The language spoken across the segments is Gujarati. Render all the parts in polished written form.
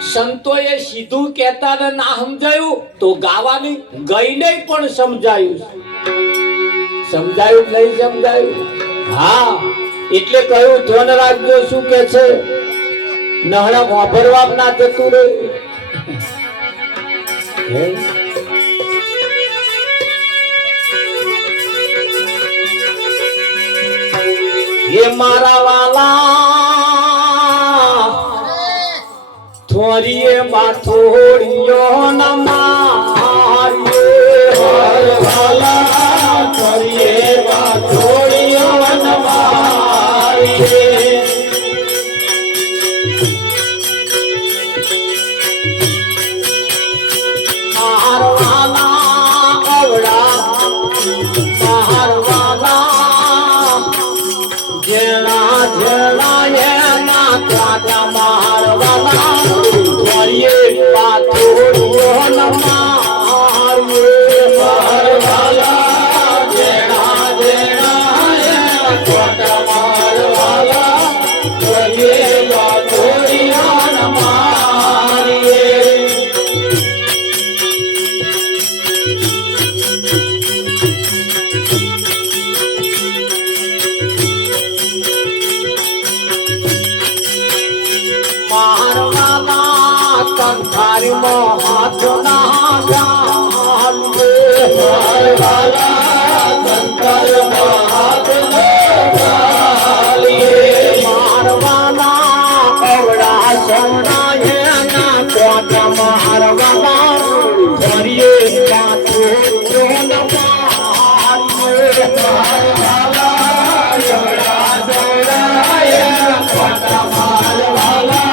સંતોએ સીધું કહેતા ને ના સમજાયું તો ગાવાની ગઈને પણ સમજાયું. સમજાયું નહીં સમજાયું? હા, એટલે કહ્યું ધ્યાન રાખજો. શું કે છે? નહણા વાપરવા ના જતું રે. એ મારા વાલા થોરીએ માથોડિયો નમારીએ વાલા થોરીએ માથોડિયો નમારીએ. મારવાલા અવડા મારવાલા જેણા જેણા એના ત્રાટા મારવાલા થોરીએ પાથોડિયો નમારીએ મારવાલા જેણા જેણા એના ત્રાટા મારવાલા થોરીએ પાથોડિયો નમારીએ. મારવાલા કંઠારીમાં હાથ ના ગાલવે મારવાલા કંઠારીમાં હાથ ના ગાલીએ મારવાલા અવડા સોના એના કોટ મારવાલા ધરીએ પાછો જોન મારીએ મારવાલા અવડા સોના એના કોટ મારવાલા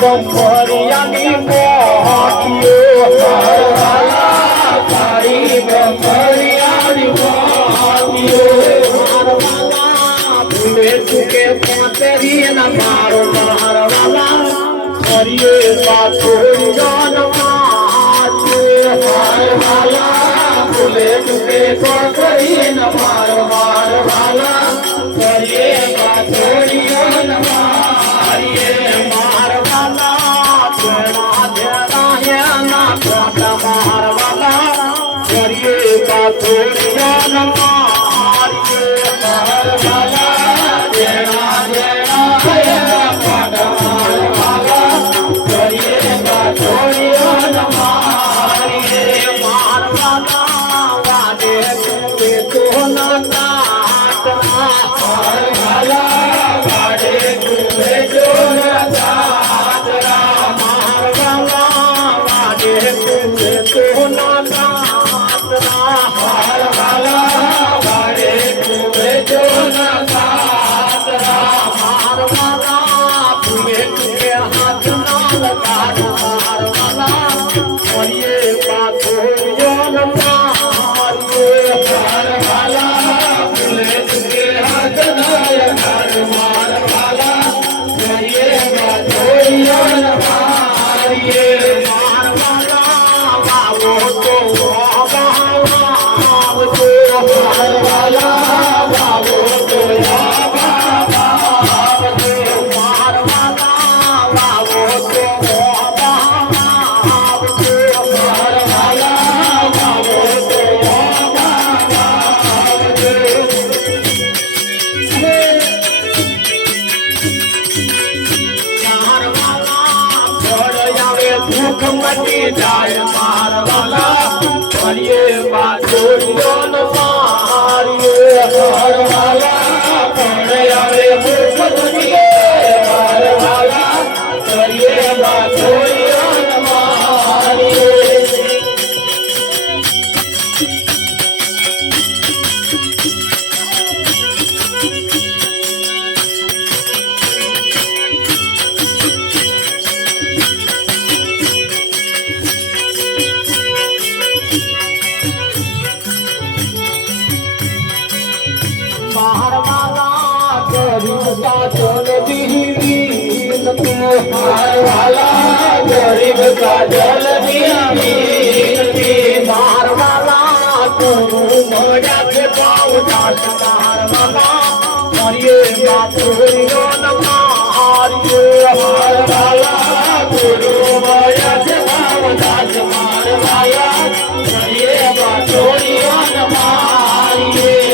બંપરિયાની મોહકીઓ મારવાલા તારી બંપરિયાની મોહકીઓ મારવાલા ભૂલે ચૂકે પોતરી ના મારો મારવાલા ફરીએ પાછો જાન મારીએ મારવાલા ભૂલે ચૂકે પોતરી ના મારો મારવાલા ફરીએ પાછો જાન મારીએ મારવાલા કરીએ પાથોડિયો નમારીએ મારવાલા જેણા જેણા મારવાલા કરીએ પાથોડિયો નમારીએ મારવાલા વાડે તુએ તો ના કાટના મારવાલા વાડે તુએ તો ના કાટના મારવાલા વાડે તુએ તો ના કાટના મારવાલા વાડે તુએ તો ના કાટના મારવાલા તુએ તુએ હાથ ના લગાડના મારવાલા કરીએ પાથોડિયો નમારીએ મારવાલા તુએ તુએ હાથ ના લગાડના મારવાલા કરીએ પાથોડિયો નમારીએ મારવાલા વાવો તો વાવો તો મારવાલા વાવો તો વાવો તો મારવાલા વાવો તો વાવો તો મારવાલા વાવો તો ભૂખ મટી જાય મારવાલા કરીએ પાથોડિયો નમારીએ મારવાલા પણ આવે ભૂખ મટી જાય મારવાલા કરીએ પાથોડિયો નમારીએ. મારવાલા ગરીબ કા જલ દીવી મારવાલા ગરીબ કા જલ દીવી મારવાલા તું મોડા કે પાવદાસ મારવાલા મરિયે બાપુરિયો નમારિયે મારવાલા ગુરુ મોડા કે પાવદાસ મારવાલા મરિયે બાપુરિયો નમારિયે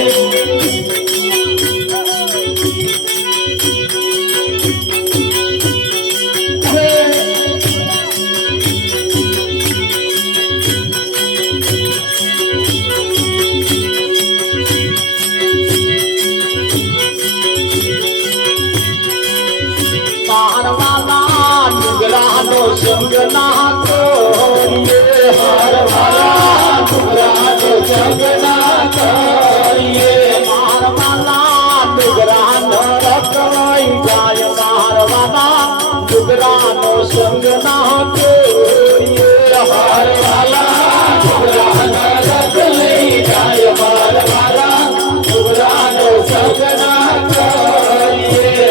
મારવાલા ડુંગરાનો સંગ ના તોડીએ મારવાલા ડુંગરાનો સંગ ના તોડીએ મારવાલા ડુંગરાનો રખવાઈ જાય મારવાલા ડુંગરાનો સંગ ના તોડીએ મારવાલા ડુંગરાનો રખ લઈ જાય મારવાલા ડુંગરાનો સંગ ના તોડીએ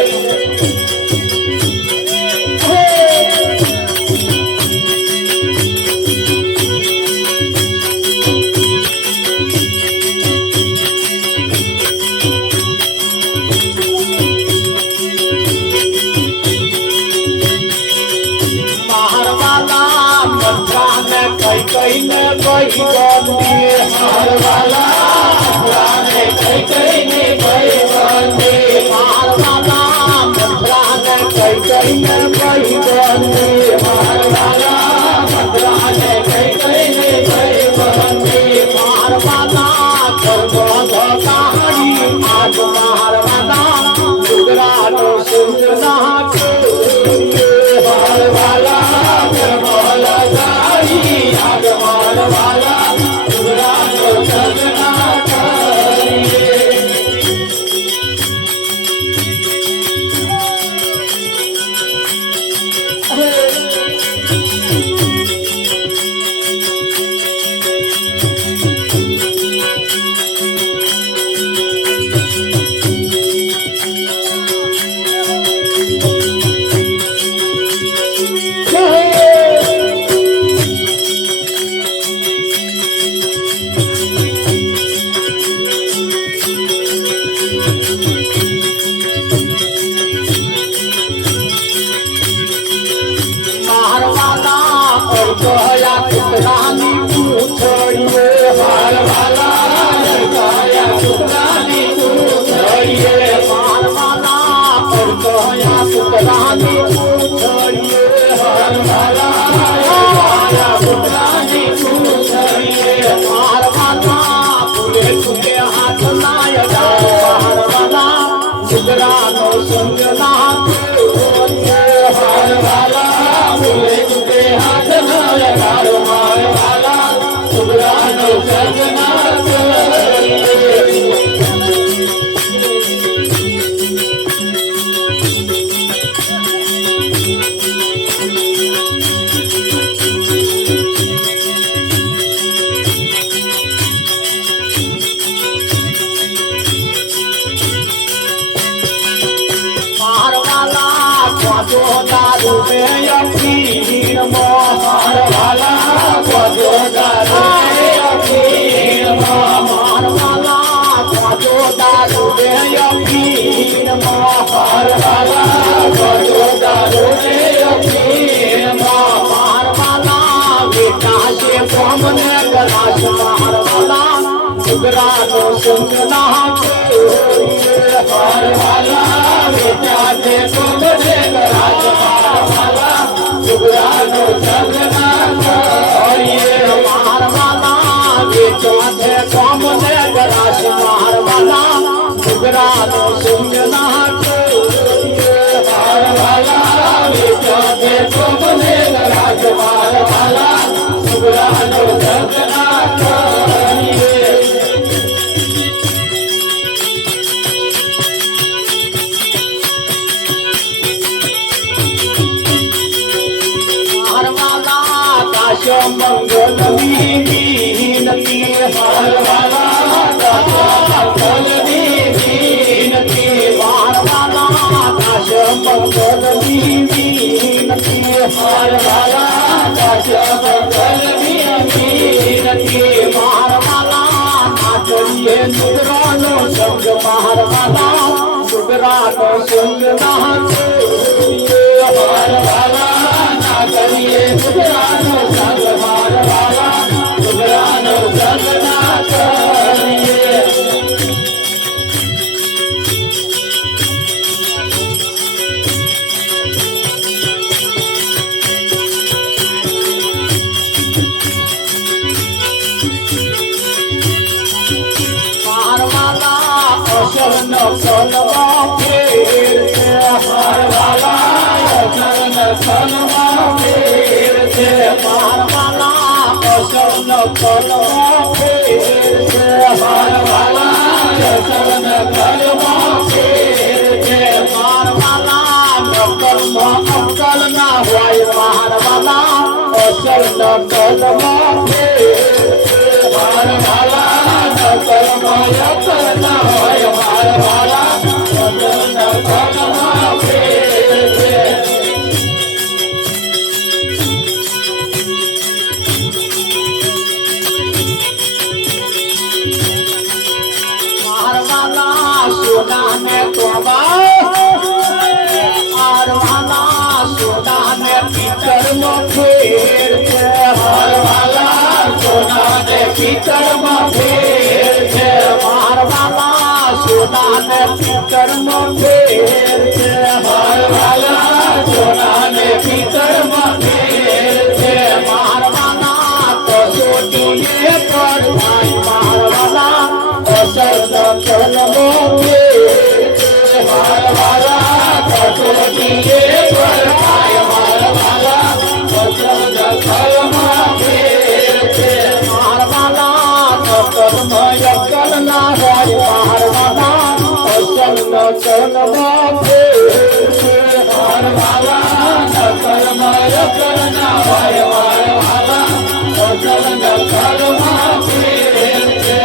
કઈને કઈ ગંદી મારવાલા કઈને કઈ ગંદી મારવાલા મંત્રાને કઈને કઈ ગંદી મારવાલા મંત્રાને કઈને કઈ ગંદી મારવાલા કરબો કહાણી આજ મારવાલા ડુંગરાનો સુંદ ના મારવાલા કરબો લગાઈ આગ મારવાલા ડુંગરાનો સંગ ના કરીએ કયા કુતરાની પૂછડીએ મારવાલા કયા કુતરાની પૂછડીએ મારવાલા કયા કુતરાની પૂછડીએ મારવાલા કયા કુતરાની પૂછડીએ મારવાલા ફૂલે ફૂલે હાથ નાય મારવાલા કુતરાનો સંગ ના મારવાલા ફૂલે ફૂલે હાથ મારવાલા ડુંગરાનો સંગ ના દારૂ મે યકીન મારવાલા ગોજો દારૂ મે યકીન મારવાલા ગોજો દારૂ મે યકીન મારવાલા ગોજો દારૂ મે યકીન મારવાલા બેટા છે કોમને ગલાસ મારવાલા ડુંગરાનો સંગ ના મારવાલા બેટા છે કોમને ગલાસ મારવાલા ડુંગરાનો સંગ ના મારવાલા બેટા છે કોમને ગલાસ મારવાલા ડુંગરાનો સંગ ના મારવાલા બેટા છે કોમને ગલાસ મારવાલા ડુંગરાનો સંગ ના મંગલ વિનતી મારવાલા મંગલ વિનતી કરીએ નુગરાનો સંગ મારવાલા નુગરાનો સંગ ના કરીએ મારવાલા ના કરીએ નુગરાનો સંગ મારવાલા નુગરાનો સંગ ના કરીએ શરણ સલવા ફેર છે મારવાલા શરણ સલવા ફેર છે મારવાલા શરણ સલવા ફેર છે મારવાલા શરણ સલવા ફેર છે મારવાલા નકલમાં અકલ ના હોય મારવાલા શરણ સલવા ફેર છે મારવાલા નકલમાં અકલ ના હોય મારવાલા શરણ સલવા ફેર છે मारवाला सोना में तोबा मारवाला सोना में पीतर में फेर છે मारवाला सोना ने पीतर में फेर છે मारवाला सोना ने पीतर में फेर છે मारवाला सोना ने पीतर में फेर છે मारवाला कसोटीએ પર मारवाला શરણ સલવો ફેર છે મારવાલા कसोटीએ પર મારવાલા શરણ સલવા ફેર છે મારવાલા નકલમાં અકલ ના હોય મારવાલા શરણ સલવા ફેર છે મારવાલા નકલમાં અકલ ના હોય મારવાલા શરણ સલવા ફેર છે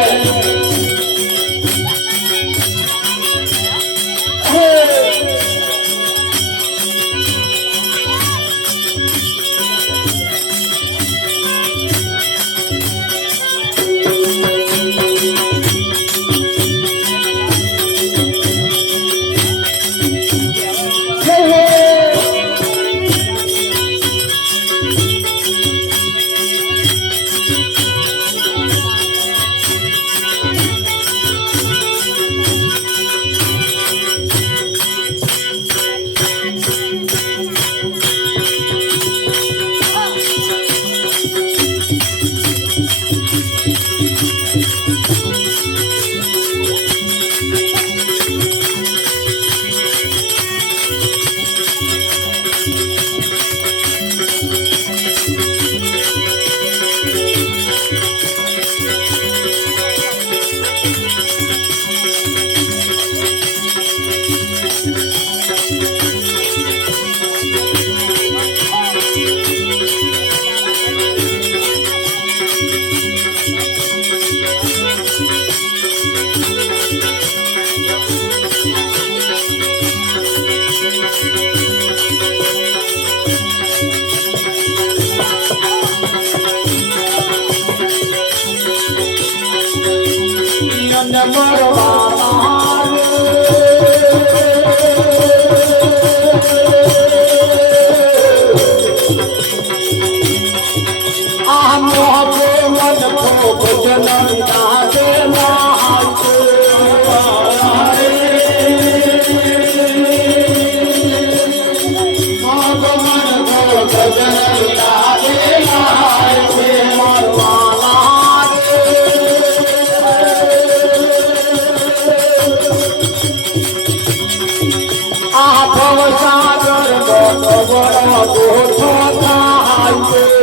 Thank you.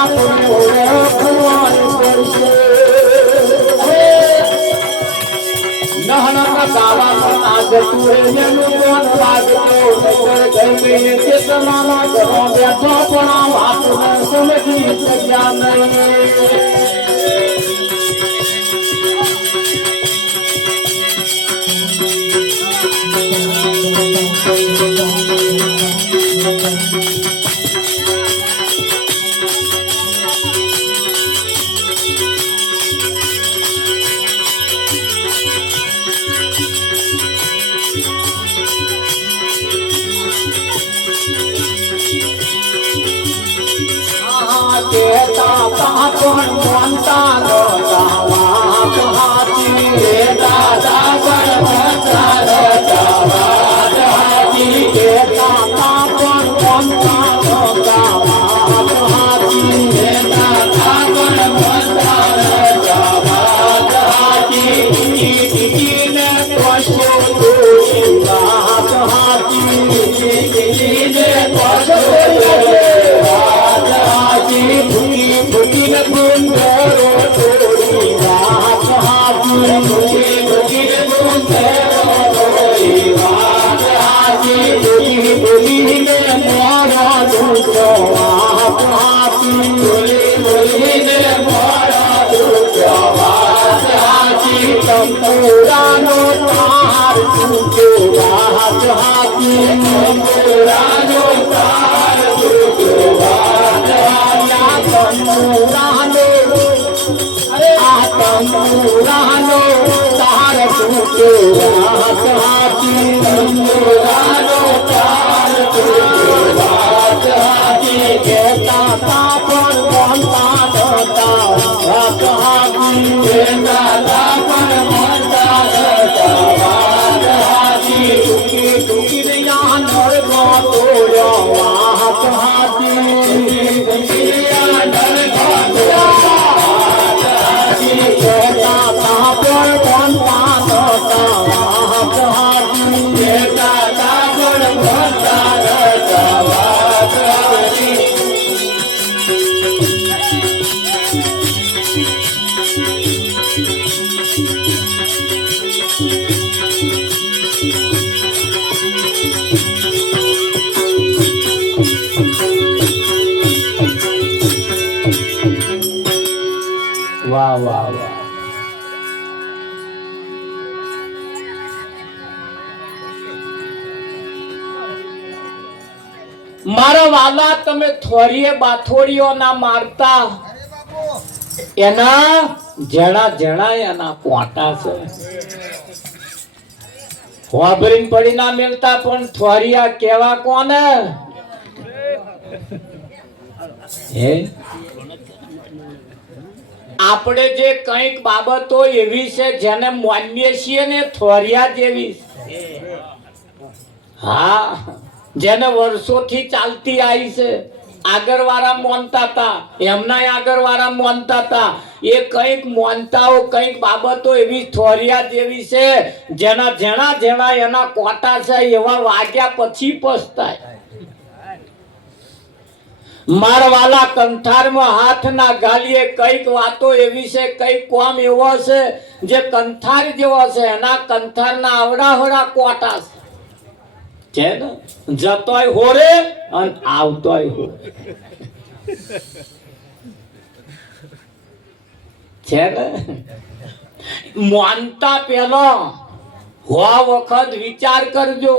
આપણે ઓળખવાનું પડશે. નહનક ગાવામાં આ જતું એનું કોણ લાગતો નગર ગરમીને ચેતનાના ઘરો બેઠો પણ આ વાતને સમજી શક્યા નહીં. કેતા પણ મોનતા ગાવા કહાતી રે દાદા પણ ગાવા કહાતી કેતા પણ મોનતા ગાવા કહાતી રે દાદા પણ ગાવા કહાતી ટીટીને કોશો ગાવા કહાતી ટીટીને કોશો પુરાનો તાર તૂટો રાત હાથી પુરાનો તાર તૂટો રાત પુરાનો આ પુરાનો તાર તૂટો રાત હાથી પુરાનો તાર તૂટો રાત હાથી કહેતા તા પણ કોણતા નતા રાત હાથી કહેતા તા પણ વાહ વાહ વાહ. મારા વાલા તમે થોરીએ બાથોડીઓ ના મારતા એના જણા જણા એના કોટા છે. વાબરીન પડી ના મિલતા પણ થોરિયા કેવા કોને હે આપણે જે કંઈક બાબતો એવી છે જેને માનીએ છીએ ને થોરિયા જેવી. હા, જેને વર્ષોથી ચાલતી આવી છે. આગળવાળા માનતા હતા, એમના આગળવાળા માનતા હતા. એ કંઈક માનતાઓ કંઈક બાબતો એવી થોરિયા જેવી છે જેના જેણા જેણા એના કોટા છે એવા વાગ્યા પછી પછતાય. મારવાલા કંઠારમાં હાથ ના ગાલીએ કઈક વાતો એવી છે, કઈક કોમ એવો છે જે કંઠાર જેવો છે. એના કંઠારના આવડા હોડા કોટા છે ને, જતોય હોરે અને આવતોય હોરે છે ને. માનતા પેલો હોવા વખત વિચાર કરજો,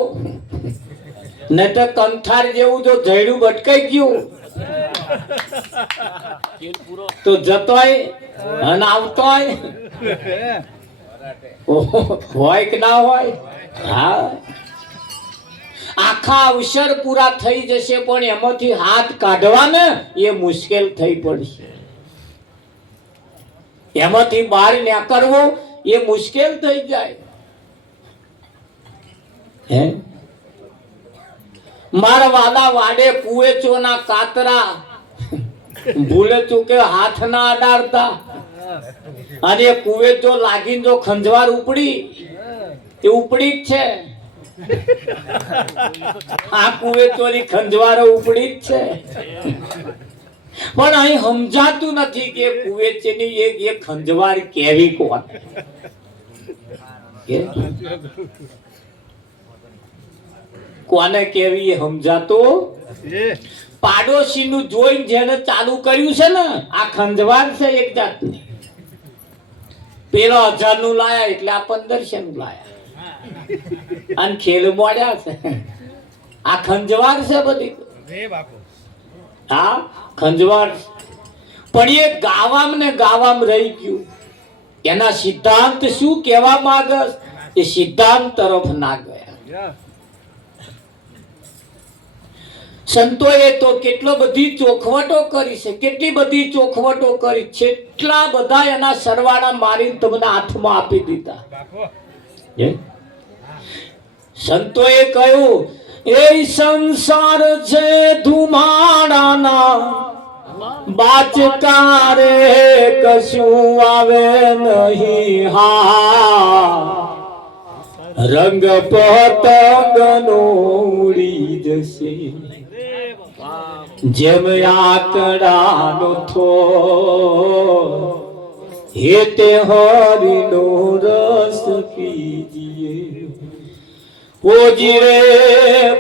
નહીં તો કંઠાર જેવું જો જયડું ભટકાઈ ગયું તો જતોય અને આવતોય હોય કે ના હોય. હા, આખા અવસર પૂરા થઈ જશે પણ એમાંથી હાથ કાઢવા ને એ મુશ્કેલ થઈ પડશે. એમાંથી બહાર નીકળવું એ મુશ્કેલ થઈ જાય. હે મારા વાલા વાડે કુવેચો ના કાતરા ભૂલે ચૂકે હાથ ના અડાડતા. અને કુવેચો લાગીને જો ખંજવાર ઉપડી એ ઉપડી જ છે. આ કુવેચોની ખંજવારો ઉપડી જ છે. પણ અહીં સમજાતું નથી કે કુવેચની એક ખંજવાળ કેવી કોણ કોને કેવી એ સમજાતું પાડોશી નું જોઈને જેને ચાલુ કર્યું છે ને આ ખંજવાળ છે એક જાતની પેલો 1000 નું લાયા એટલે આ 1500 નું લાયા અને ખેલ મોડ્યા છે આ ખંજવાળ છે બધી હા ખંજવાળ પણ એ ગાવામ ને ગાવામ રહી ગયું એના સિદ્ધાંત શું કહેવા માંગે એ સિદ્ધાંત તરફ ના ગયા સંતોએ તો કેટલો બધી ચોખવટો કરી છે કેટલી બધી ચોખવટો કરી છે એટલા બધા એના સરવાળા મારીને તમને હાથમાં આપી દીધા સંતોએ કહ્યું એ સંસાર છે ધુમાડાના બાચકારે કશું આવે નહીં હા રંગ પતંગનો ઉડી જશે જેમ આકડાનો થોર હે તે હરિનો રસ પીજીએ ઓજી રે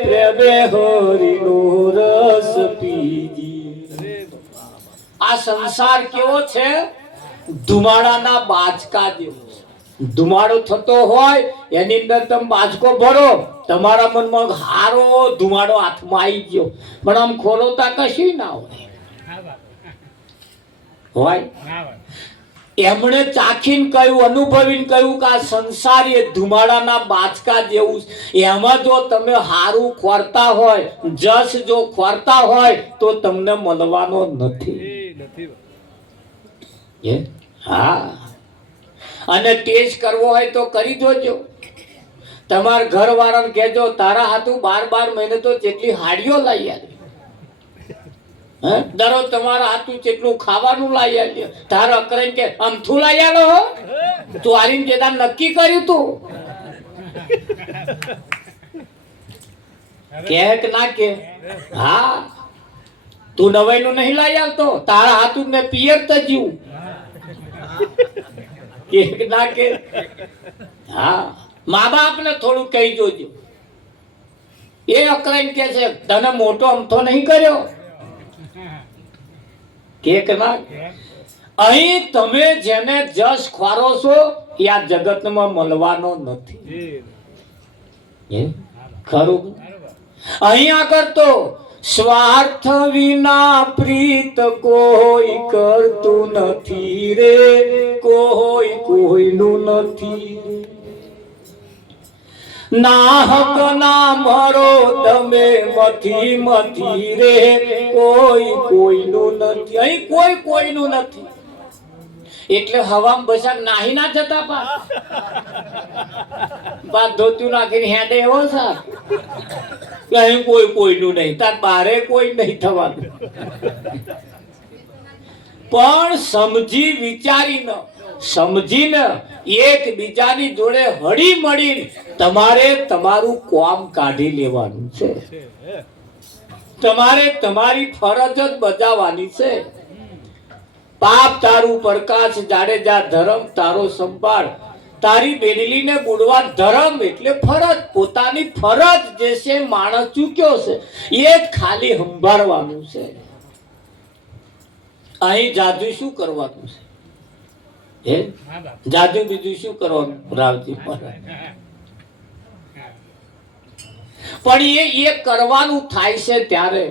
પ્રેમે હરિનો રસ પીજીએ આ સંસાર કેવો છે ધુમાડાના બાચકા જેવો ધુમાડો થતો હોય એની અંદર તમે બાજકો ભરો તમારા મનમાં હારો ધુમાડો હાથમાં આવી ગયો પણ આમ ખોલોતા કશું ના હોય એમણે ચાખીને કહ્યું અનુભવીને કહ્યું કે આ સંસાર એ ધુમાડાના બાચકા જેવું એમાં જો તમે હારું ખોરતા હોય જસ જો ખોરતા હોય તો તમને મળવાનો નથી હા અને ટેસ્ટ કરવો હોય તો કરી જોજો તમારા ઘરવાળાને કહેજો તારા હાથું 12 મહિને તો જેટલી હાડીઓ લઈ આવી દરરોજ તમારા હાથું જેટલું ખાવાનું લઈ આવ્યો તારા અકરાઈ કે અમથું લઈ આલો હો તું આરીને જેતા નક્કી કર્યું તું કે ના કે હા તું નવાઈનું નહીં લઈ આવતો તારા હાથું મેં પિયર તજ્યું કે ના કે હા મા બાપ ને થોડું કહી જોજો એ અકરાઈ કે છે તને મોટો અમથો નહીં કર્યો કે ના અહીં તમે જેને જસ ખોરો છો એ આ જગતમાં મળવાનો નથી ખરું અહીં આગળ તો સ્વાર્થ વિના પ્રીત કોઈ કરતું નથી રે કોઈ કોઈનું નથી ના હક ના મરો તમે મથી મથી રે કોઈ કોઈનું નથી અહીં કોઈ કોઈનું નથી એટલે હવામ બસાક નાહી ના જતા પા ધોતું નાખીને હેડે એવો સા અહીં કોઈ કોઈનું નહીં તાર બારે કોઈ નહીં થવાનું પણ સમજી વિચારીને સમજીને એકબીજાની જોડે હળી મળીને તમારે તમારું કામ કાઢી લેવાનું છે તમારે તમારી ફરજ જ બજાવવાની છે પાપ તારું પ્રકાશ જાડેજા ધર્મ તારો સંભાળ તારી બેડલીને બુડવા ધર્મ એટલે ફરજ પોતાની ફરજ જે છે માણસ ચૂક્યો છે એ ખાલી સંભાળવાનું છે અહીં જાદુ શું કરવાનું છે હે જાદુ બીજું શું કરવાનું રાવજી પણ એ કરવાનું થાય છે ત્યારે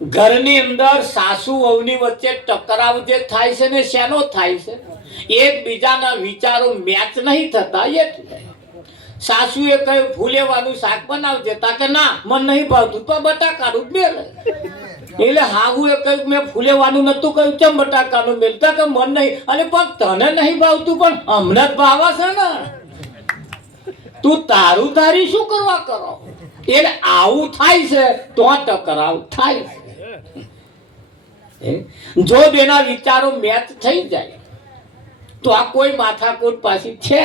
ઘરની અંદર સાસુ વહુની વચ્ચે ટકરાવ જે થાય છે ને શેનો થાય છે એકબીજાના વિચારો મેચ નહીં થતા એટલે સાસુએ કહ્યું ફૂલેવાનું શાક બનાવજે તા કે ના મન નહીં ભાવતું તો બટાકાનું મેલ એટલે હાહુએ કહ્યું મેં ફૂલેવાનું નતું કહ્યું કેમ બટાકાનું મેલ તા કે મન નહીં અને પણ તને નહીં ભાવતું પણ અમને જ ભાવે છે ને તું તારું તારી શું કરવા કરો એટલે આવું થાય છે તો ટકરાવ થાય છે જો બેના વિચારો મેચ થઈ જાય તો આ કોઈ માથાકૂટ પાછી છે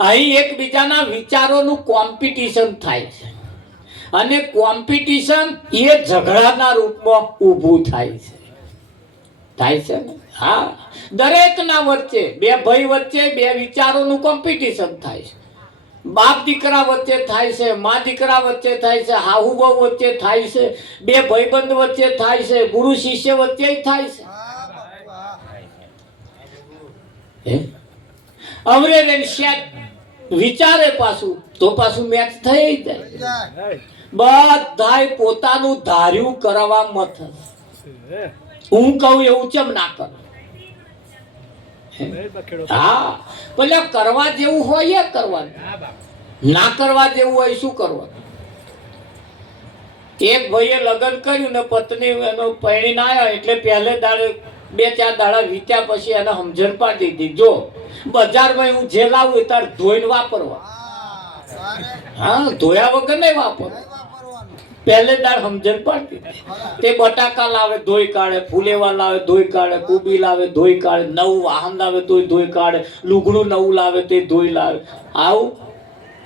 અહીં એકબીજાના વિચારોનું કોમ્પિટિશન થાય છે અને કોમ્પિટિશન એ ઝઘડાના રૂપમાં ઊભું થાય છે ને? હા, દરેકના વચ્ચે બે ભાઈ વચ્ચે બે વિચારોનું કોમ્પિટિશન થાય છે. બાપ દીકરા વચ્ચે થાય છે, મા દીકરા વચ્ચે થાય છે, હાહુ બહુ વચ્ચે થાય છે, બે ભાઈબંધ વચ્ચે થાય છે, ગુરુ શિષ્ય વચ્ચે થાય છે. અમરે વિચારે પાછું તો પાછું મેચ થઈ જાય. બધાય પોતાનું ધાર્યું કરવા મત. હું કહું એવું કેમ ના કર? હા, ભલે કરવા જેવું હોય એ કરવાનું, ના કરવા જેવું હોય શું કરવાનું? એક ભાઈએ લગ્ન કર્યું ને પત્ની એનો પરણીને આવ્યા એટલે પહેલે દાડે 2-4 દાડા વીત્યા પછી એને સમજણ પાડી દીધી, જો બજારમાં હું જે લાવું તાર ધોઈને વાપરવા. હા, ધોયા વગર નહીં વાપરવા. પહેલે દાડ સમજણ પાડી તે બટાકા લાવે ધોઈ કાઢે, ફુલેવા લાવે ધોઈ કાઢે, કોબી લાવે ધોઈ કાઢે, નવું વાહન લાવે તો ધોઈ કાઢે, લુગડું નવું લાવે તે ધોઈ લાવે. આવું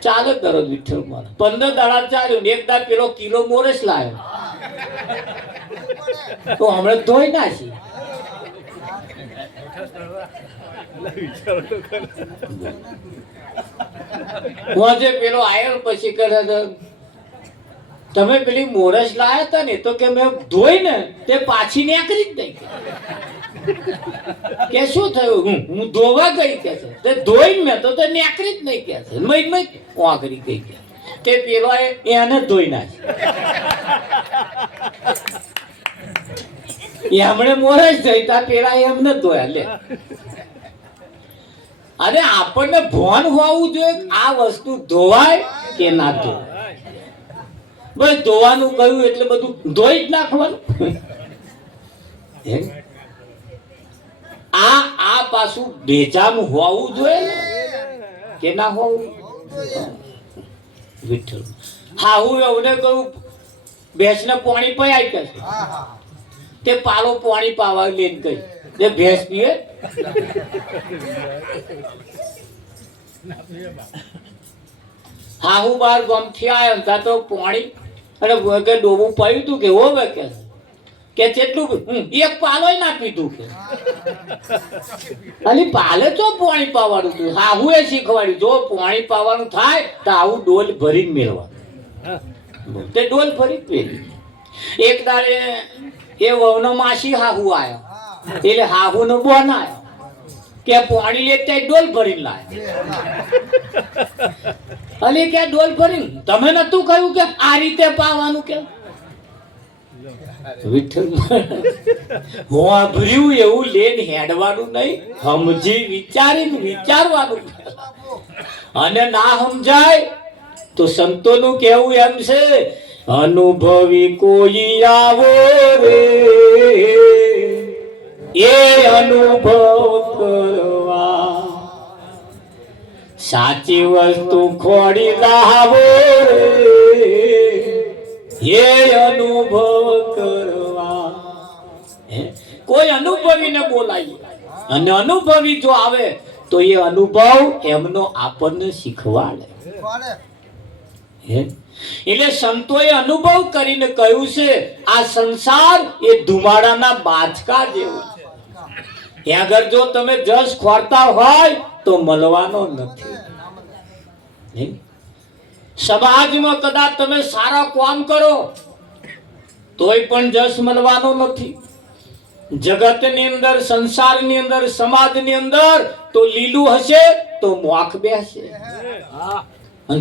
ચાલે દરરોજ વિઠ્ઠલ મારે. 15 દાડા ચાલ્યું, એક દાડ પેલો કિલો મોરેશ લાવ્યો તો હમણાં ધોઈ નાખી. હું પેલો આયો પછી કરે તમે પેલી મોરસ લાયા હતા ને તો કે મેં ધોઈ ને તે પાછી નીકળી જ નહીં. કે શું થયું? હું ધોવા ગઈ કે છે તે ધોઈ મેં તો તે નીકળી જ નહીં કે છે. મય વાંકરી ગઈ કે પેલો એને ધોઈ નાખી. એમણે મોરસ થઈ તા પેલા એમને ધોયા લે. અરે આપણને ભોન હોવું જોઈએ આ વસ્તુ ધોવાય કે ના ધોવાય. બસ ધોવાનું કહ્યું એટલે બધું ધોઈ જ નાખવાનું. આ પાછું ભેજાનું હોવું જોઈએ કે ના હોવું? વિઠ્ઠલ હા, હું એવને કહ્યું ભેંસને પાણી પયાય કે તે પાલો પાણી પાવા લઈને ગઈ તે ભેંસ પીએ. હા, હું બાર ગામથી આવ્યો હતા તો પાણી અને કે ડોબું પાયું તું કે હોવે કે કેટલું એક પાલોય ના પીધું કે અને પાલે તો પાણી પાવાનું હતું. હા, હું એ શીખવાડ્યું જો પાણી પાવાનું થાય તો આવું ડોલ ભરીને મેળવાનું. તે ડોલ ભરી પેલી એક દાડે એ વહુનો માસી હાહુ આવ્યો એટલે હાહુ નો બોન આવ્યો કે પાણી લેતા ડોલ ભરીને લાવ્યો. અલી કે ડોલ ભરીને તમે નતું કહ્યું કે આ રીતે પાવાનું કે? વિઠ્ઠલ વાભર્યું એવું લેને હેડવાનું નહીં, સમજી વિચારીને વિચારવાનું. અને ના સમજાય તો સંતોનું કહેવું એમ છે, અનુભવી કોઈ આવો રે એ અનુભવ કરવા, સાચી વસ્તુ ખોડી લાવો રે એ અનુભવ કરવા. કોઈ અનુભવીને બોલાવીએ અને અનુભવી જો આવે તો એ અનુભવ એમનો આપણને શીખવાડે. એટલે સંતોએ અનુભવ કરીને કહ્યું છે આ સંસાર એ ધુમાડાના બાચકા જેવો છે. આગળ જો તમે જસ ખોરતા હોય તો મળવાનો નથી. સમાજમાં કદાચ તમે સારા કામ કરો તોય પણ જસ મળવાનો નથી. જગતની અંદર, સંસારની અંદર, સમાજની અંદર તો લીલું હશે તો મોખ બેસે.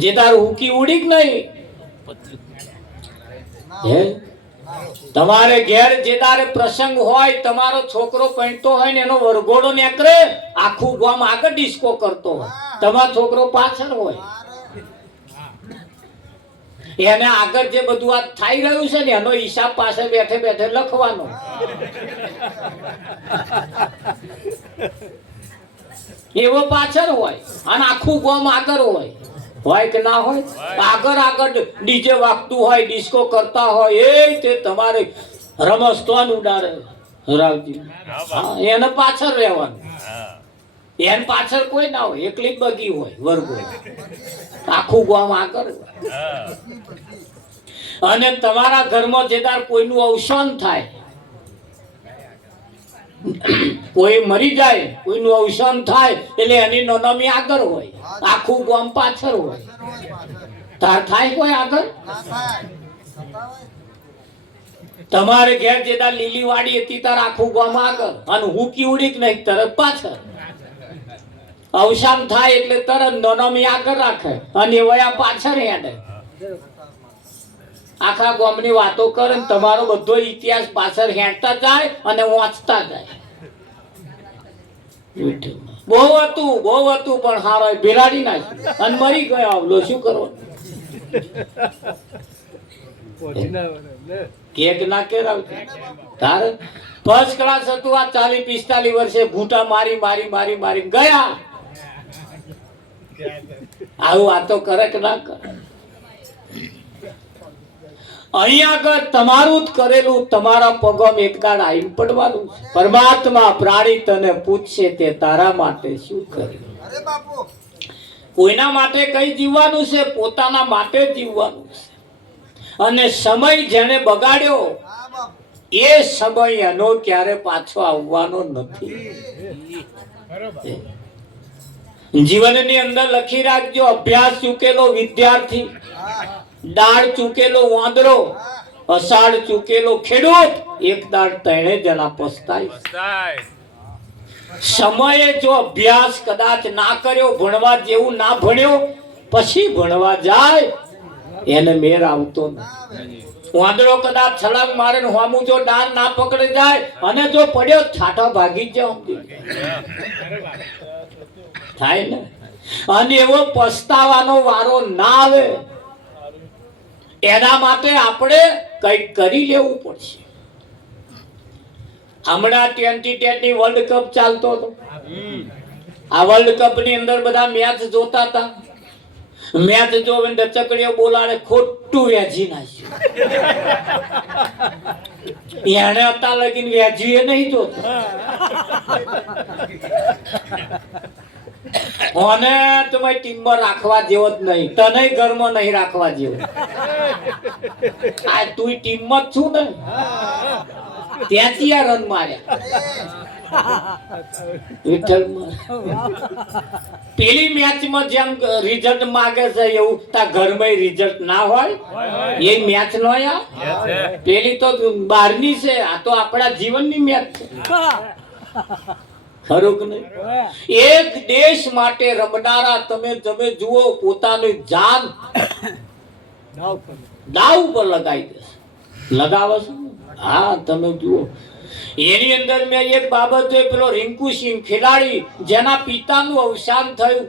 જે તાર હુકી ઉડી જ નહીં. તમારે ઘેર જે તારે પ્રસંગ હોય, તમારો છોકરો પહેણતો હોય ને એનો વરઘોડો નીકળે, આખું ગામ આગળ ડિસ્કો કરતો હોય, તમારો છોકરો પાછળ હોય, એને આગળ જે બધું આ થઈ રહ્યું છે ને એનો હિસાબ પાસે બેઠે બેઠે લખવાનો. એવો પાછળ હોય અને આખું ગામ આગળ હોય કે ના હોય? આગળ ડીજે વાગતું હોય, ડિસ્કો કરતા હોય, એ તે તમારે રમસ્તોન ઉડાડે રાવજી. એને પાછળ રહેવાનું. એને પાછળ કોઈ ના હોય, એકલી બગી હોય, વર્ગો, આખું ગામ આગળ હોય. અને તમારા ઘરમાં જે દાર કોઈનું અવસાન થાય, કોઈ મરી જાય, કોઈનું અવસાન થાય એટલે એની નોંધણી આગળ હોય, આખું ગામ પાછળ હોય. તાર થાય કોઈ આગળ? તમારે ઘેર જેતા લીલી વાડી હતી તાર આખું ગામ આગળ અને હું કીવડી નહીં તરત પાછળ. અવસાન થાય એટલે તરત નોનમી આગળ રાખે અને વયા પાછળ હેડે. આખા ગામની વાતો કરે ને તમારો બધો ઇતિહાસ પાછળ હેડતા જાય અને વાંચતા જાય. બહુ હતું પણ હારો બિલાડી નાખ્યું અને મરી ગયો. આવલો શું કરવાનું? કેક ના કેરાવતી તારે ફર્સ્ટ ક્લાસ હતું. આ 40-45 વર્ષે ઘૂંટા મારી ગયા. આવું વાતો કરે કે ના કરે? અહીંયા આગળ તમારું જ કરેલું તમારા પગમ એકદાડ આવીને પડવાનું છે. પરમાત્મા પ્રાણી તને પૂછશે તે તારા માટે શું કર્યું? કોઈના માટે કઈ જીવવાનું છે? પોતાના માટે જીવવાનું છે. અને સમય જેને બગાડ્યો એ સમય એનો ક્યારે પાછો આવવાનો નથી. જીવનની અંદર લખી રાખજો, અભ્યાસ ચૂકેલો વિદ્યાર્થી, દાળ ચૂકેલો વાંદરો, અષાઢ ચૂકેલો ખેડૂત, એક દાળ ત્રણે જણા પસ્તાય. સમયે જો અભ્યાસ કદાચ ના કર્યો, ભણવા જેવું ના ભણ્યો, પછી ભણવા જાય એને મેર આવતો નથી. વાંદરો કદાચ છલાંગ મારે ને હોમું જો ડાળ ના પકડે જાય અને જો પડ્યો છાંટા ભાગી જાય થાય ને. અને એવો પસ્તાવાનો વારો ના આવે એના માટે આપણે કંઈક કરી લેવું પડશે. હમણાં 2010 ની વર્લ્ડ કપ ચાલતો હતો. આ વર્લ્ડ કપ ની અંદર બધા મેચ જોતા હતા. મેચ જોવે ચકડીઓ બોલાડે ખોટું વેચી નાખ્યું. એને અત્યાર લગીને વેચ્યું એ નહીં જોતો. અને તમારી ટીમમાં રાખવા જેવો જ નહીં, તને ઘરમાં નહીં રાખવા જેવો. આ તું ટીમમાં જ છું ને, ત્યાંથી આ રન માર્યા. પેલી મેચમાં જેમ રિઝલ્ટ માંગે છે એવું તાર ઘરમાં રિઝલ્ટ ના હોય એ મેચ નો યાર. પેલી તો બહારની છે, આ તો આપણા જીવનની મેચ છે. ખરું કે નહીં? એક દેશ માટે રમનારા તમે જુઓ પોતાની જાન દાવ ઉપર લગાવી દે. લગાવો છો? હા, તમે જુઓ. એની અંદર મેં એક બાબત જોઈ, પેલો રિંકુ સિંહ ખેલાડી જેના પિતાનું અવસાન થયું.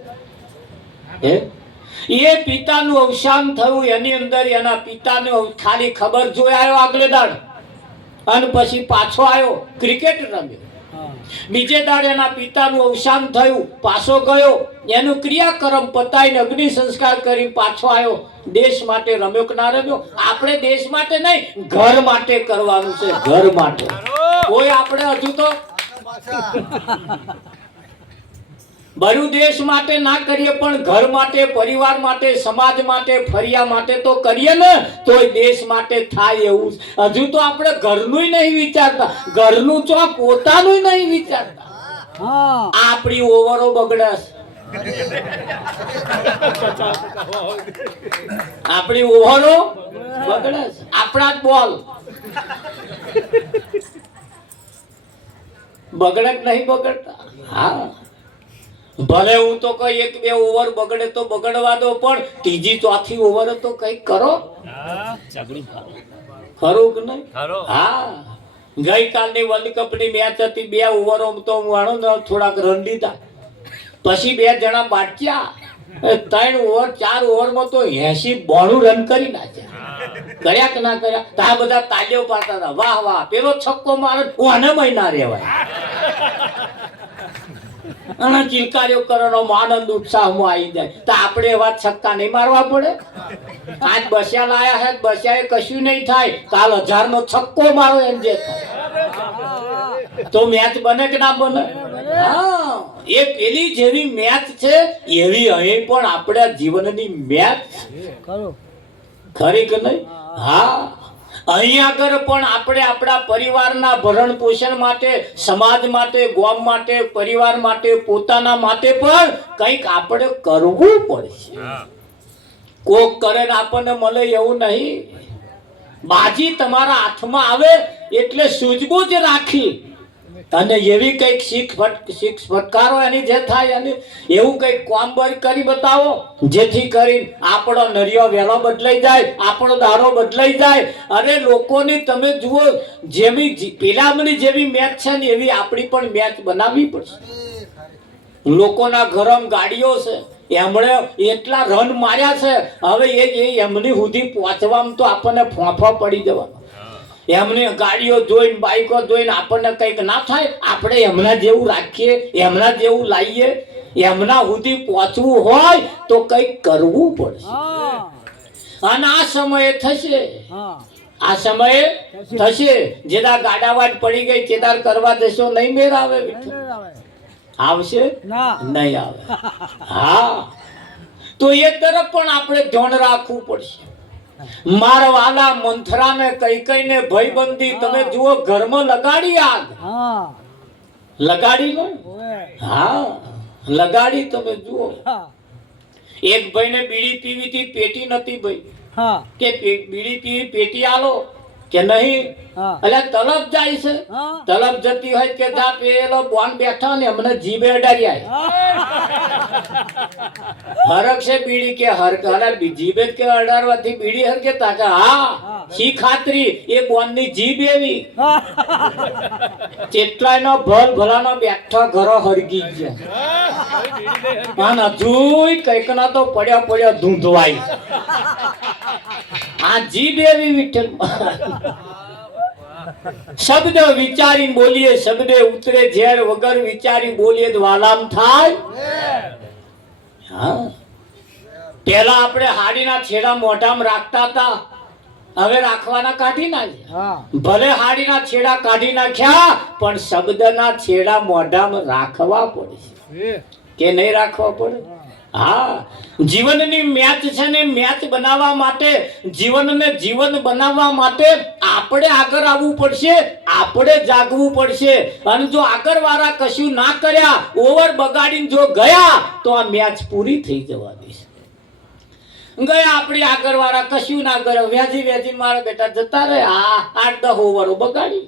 એ પિતાનું અવસાન થયું એની અંદર એના પિતાનું ખાલી ખબર જોઈ આવ્યો આગલે દાડ અને પછી પાછો આવ્યો ક્રિકેટ રમ્યો. બીજે દાડે એના પિતાનું અવસાન થયું, પાછો ગયો, એનું ક્રિયાકર્મ પતાવીને અગ્નિ સંસ્કાર કરી પાછો આવ્યો. દેશ માટે રમ્યો કે ના રમ્યો? આપણે દેશ માટે નહીં, ઘર માટે કરવાનું છે. ઘર માટે કોઈ આપણે હજુ તો બધું દેશ માટે ના કરીએ પણ ઘર માટે, પરિવાર માટે, સમાજ માટે, ફરિયા માટે તો કરીએ ને તો દેશ માટે થાય એવું. હજુ તો આપણે ઘરનું નહીં વિચારતા, ઘરનું ચો પોતાનું નહીં વિચારતા. આપણી ઓવરો બગડસ, આપણી ઓવરો બગડસ, આપણા જ બોલ બગડે નહીં બગડતા. હા, ભલે હું તો કઈ 1-2 ઓવર બગડે તો બગડવા દો, પણ ત્રીજી ચોથી ઓવર તો કઈક કરો. ખરું કે નહીં? હા, ગઈકાલની વર્લ્ડ કપ ની મેચ હતી. 2 ઓવરો તો વાળો ને થોડાક રન લીધા, પછી 2 જણા બાટક્યા. 3 ઓવર 4 ઓવરમાં તો 80-92 રન કરી નાખ્યા. કર્યા કે ના કર્યા? ત્યાં બધા તાલીઓ પાડતા હતા, વાહ વાહ, પેલો છક્કો મારે ઓને મહિના રહેવાય. અને ચિલકારીઓ કરવાનો આનંદ ઉત્સાહમાં આવી જાય. તો આપણે એવા છક્કા નહીં મારવા પડે? આજ બસ્યા લાયા હે, બસ્યા કશું નહીં થાય, કાલ 1000 નો છક્કો મારો એમ જે થાય તો મેચ બને કે ના બને? હા, એ પેલી જેવી મેચ છે એવી અહીં પણ આપણા જીવનની મેચ ખરી કે નહીં? હા, અહીં આગળ પણ આપણે આપણા પરિવારના ભરણ પોષણ માટે, સમાજ માટે, ગામ માટે, પરિવાર માટે, પોતાના માટે પણ કંઈક આપણે કરવું પડશે. કોક કરે ને આપણને મળે એવું નહીં. બાજી તમારા હાથમાં આવે એટલે સૂઝબૂਝ રાખી અને એવી કંઈક શીખ ફટકારો એની જે થાય અને એવું કંઈક કામ કરી બતાવો જેથી કરીને આપણો નરિયો વહેલો બદલાઈ જાય, આપણો દાડો બદલાઈ જાય. અને લોકોની તમે જુઓ, જેવી પેલામની જેવી મેચ છે ને એવી આપણી પણ મેચ બનાવવી પડશે. લોકોના ઘરમાં ગાડીઓ છે, એમણે એટલા રન માર્યા છે, હવે એ એમની સુધી પહોંચવામાં તો આપણને ફોંફા પડી જવાનો. એમની ગાડીઓ જોઈને, બાઈકો જોઈને આપણને કંઈક ના થાય, આપણે એમના જેવું રાખીએ, એમના જેવું લાવીએ. એમના સુધી પહોંચવું હોય તો કંઈક કરવું પડશે. અને આ સમયે થશે, આ સમયે થશે. જેદાર ગાડાવાટ પડી ગઈ તેદાર કરવા દેશો નહીં મેર આવે. આવશે નહીં આવે. હા, તો એ તરફ પણ આપણે ધ્યાન રાખવું પડશે. મારવાલા મંથરાને કઈ કઈને ભયબંધી તમે જુઓ, ઘરમાં લગાડી આગ. લગાડી લો. હા, લગાડી. તમે જુઓ, એક ભાઈને બીડી પીવી હતી, પેટી નથી ભાઈ, કે બીડી પીવી પેટી આલો કે નહીં. એટલે તલબ જાય છે, તલબ જતી હોય કે જા પેલો બોન બેઠા ને અમને જીભે અડાડી આય. હરક છે બીડી કે હરક, અને જીભે કે અડાડવાથી બીડી હરકે તાકે. હા, શી ખાતરી એ બોન ની જીભ એવી. કેટલાયનો ભલાનો બેઠા ઘરો હરગી ગયા અને હજુય કઈક ના તો પડ્યા ધૂંધવાય. આ જીભ એવી વિઠ્ઠલ. શબ્દ વિચારી બોલીએ, શબ્દે ઉતરે ઝેર, વગર વિચારી બોલીએ તો વાલામ થાય. હા, પેલા આપણે હાડીના છેડા મોઢામાં રાખતા હતા, હવે રાખવાના કાઢી નાખ્યા. ભલે હાડીના છેડા કાઢી નાખ્યા પણ શબ્દના છેડા મોઢામાં રાખવા પડે કે નહીં રાખવા પડે? હા, જીવનની મેચ છે ને, મેચ બનાવવા માટે, જીવનને જીવન બનાવવા માટે આપણે આગળ આવવું પડશે, આપણે જાગવું પડશે. અને જો આગળ વાળા કશું ના કર્યા, ઓવર બગાડીને જો ગયા તો આ મેચ પૂરી થઈ જવાની છે. ગયા આપણી આગળ વાળા કશું ના કર્યા, વ્યાજી મારા બેટા જતા રહે. આ 8-10 ઓવરો બગાડી,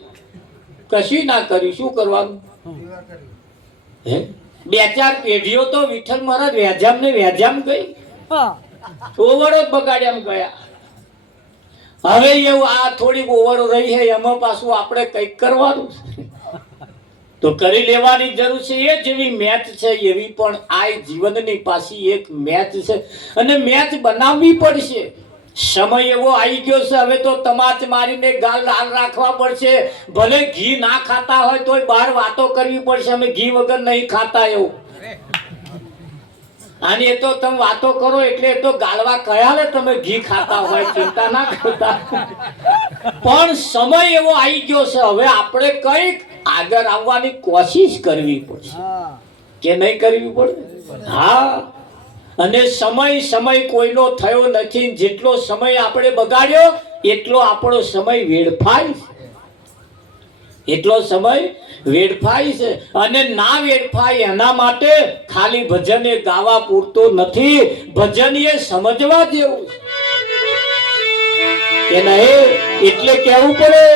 કશું ના કર્યું, શું કરવાનું? હે, 2-4 પેઢીઓ તો વિઠ્ઠલ મહારાજ વ્યાજામ ને વ્યાજામ ગઈ, ઓવરો જ બગાડ્યા ગયા. હવે એવું આ થોડીક ઓવરો રહી છે, એમાં પાછું આપણે કંઈક કરવાનું તો કરી લેવાની જરૂર છે. એ જેવી મેચ છે એવી પણ આ જીવનની પાછી એક મેચ છે અને મેચ બનાવવી પડશે. સમય એવો આવી ગયો છે, હવે તો તમાચ મારીને ગાલ લાલ રાખવા પડશે. ભલે ઘી ના ખાતા હોય તોય બહાર વાતો કરવી પડશે, અમે ઘી વગર નહીં ખાતા એવું. અને એ તો તમે વાતો કરો એટલે એ તો ગાળવા કયા ને તમે ઘી ખાતા હોય, ચિંતા ના કરતા. પણ સમય એવો આવી ગયો છે, હવે આપણે કંઈક આગળ આવવાની કોશિશ કરવી પડશે કે નહીં કરવી પડે? હા, અને સમય કોઈનો થયો નથી. જેટલો સમય આપણે બગાડ્યો એટલો આપણો સમય વેડફાય છે, એટલો સમય વેડફાય છે. અને ના વેડફાય એના માટે ખાલી ભજન એ ગાવા પૂરતો નથી, ભજન એ સમજવા જેવું કે નહીં. એટલે કેવું પડે,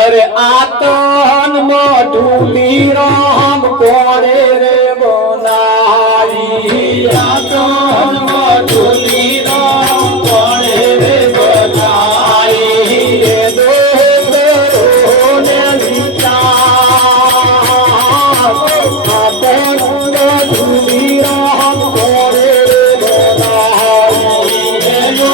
અરે આતન મધુલી રામ કોણે રે બનાવી, આતન મધુલી રામ કોણે રે બનાવી. એ દોને વિચાર, આતન મધુલી રામ કોણે રે બનાવી. એનો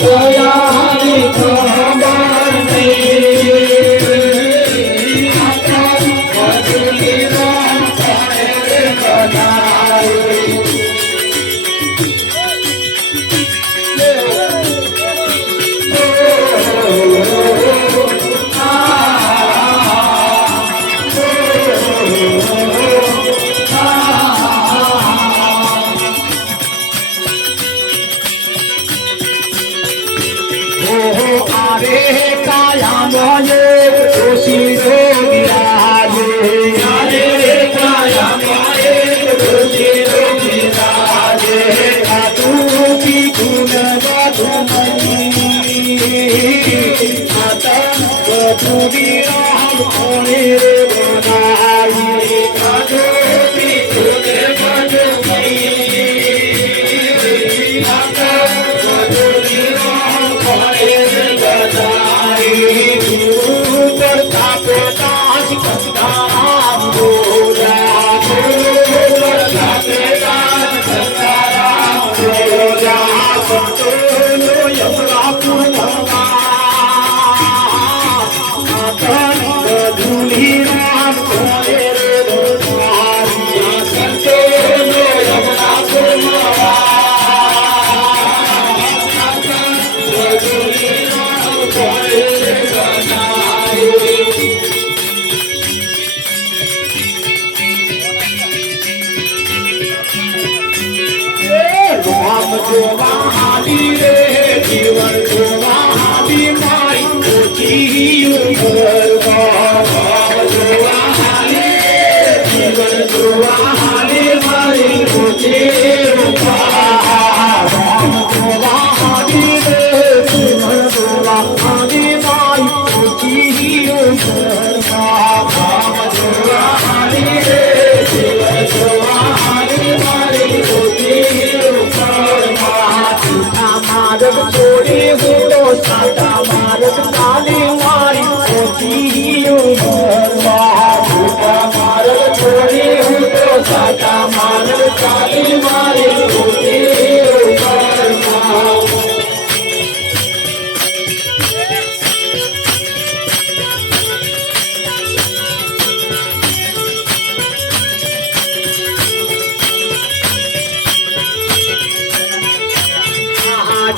દયાની ખબર નહીં મજૂરી રામ કરે બનાવી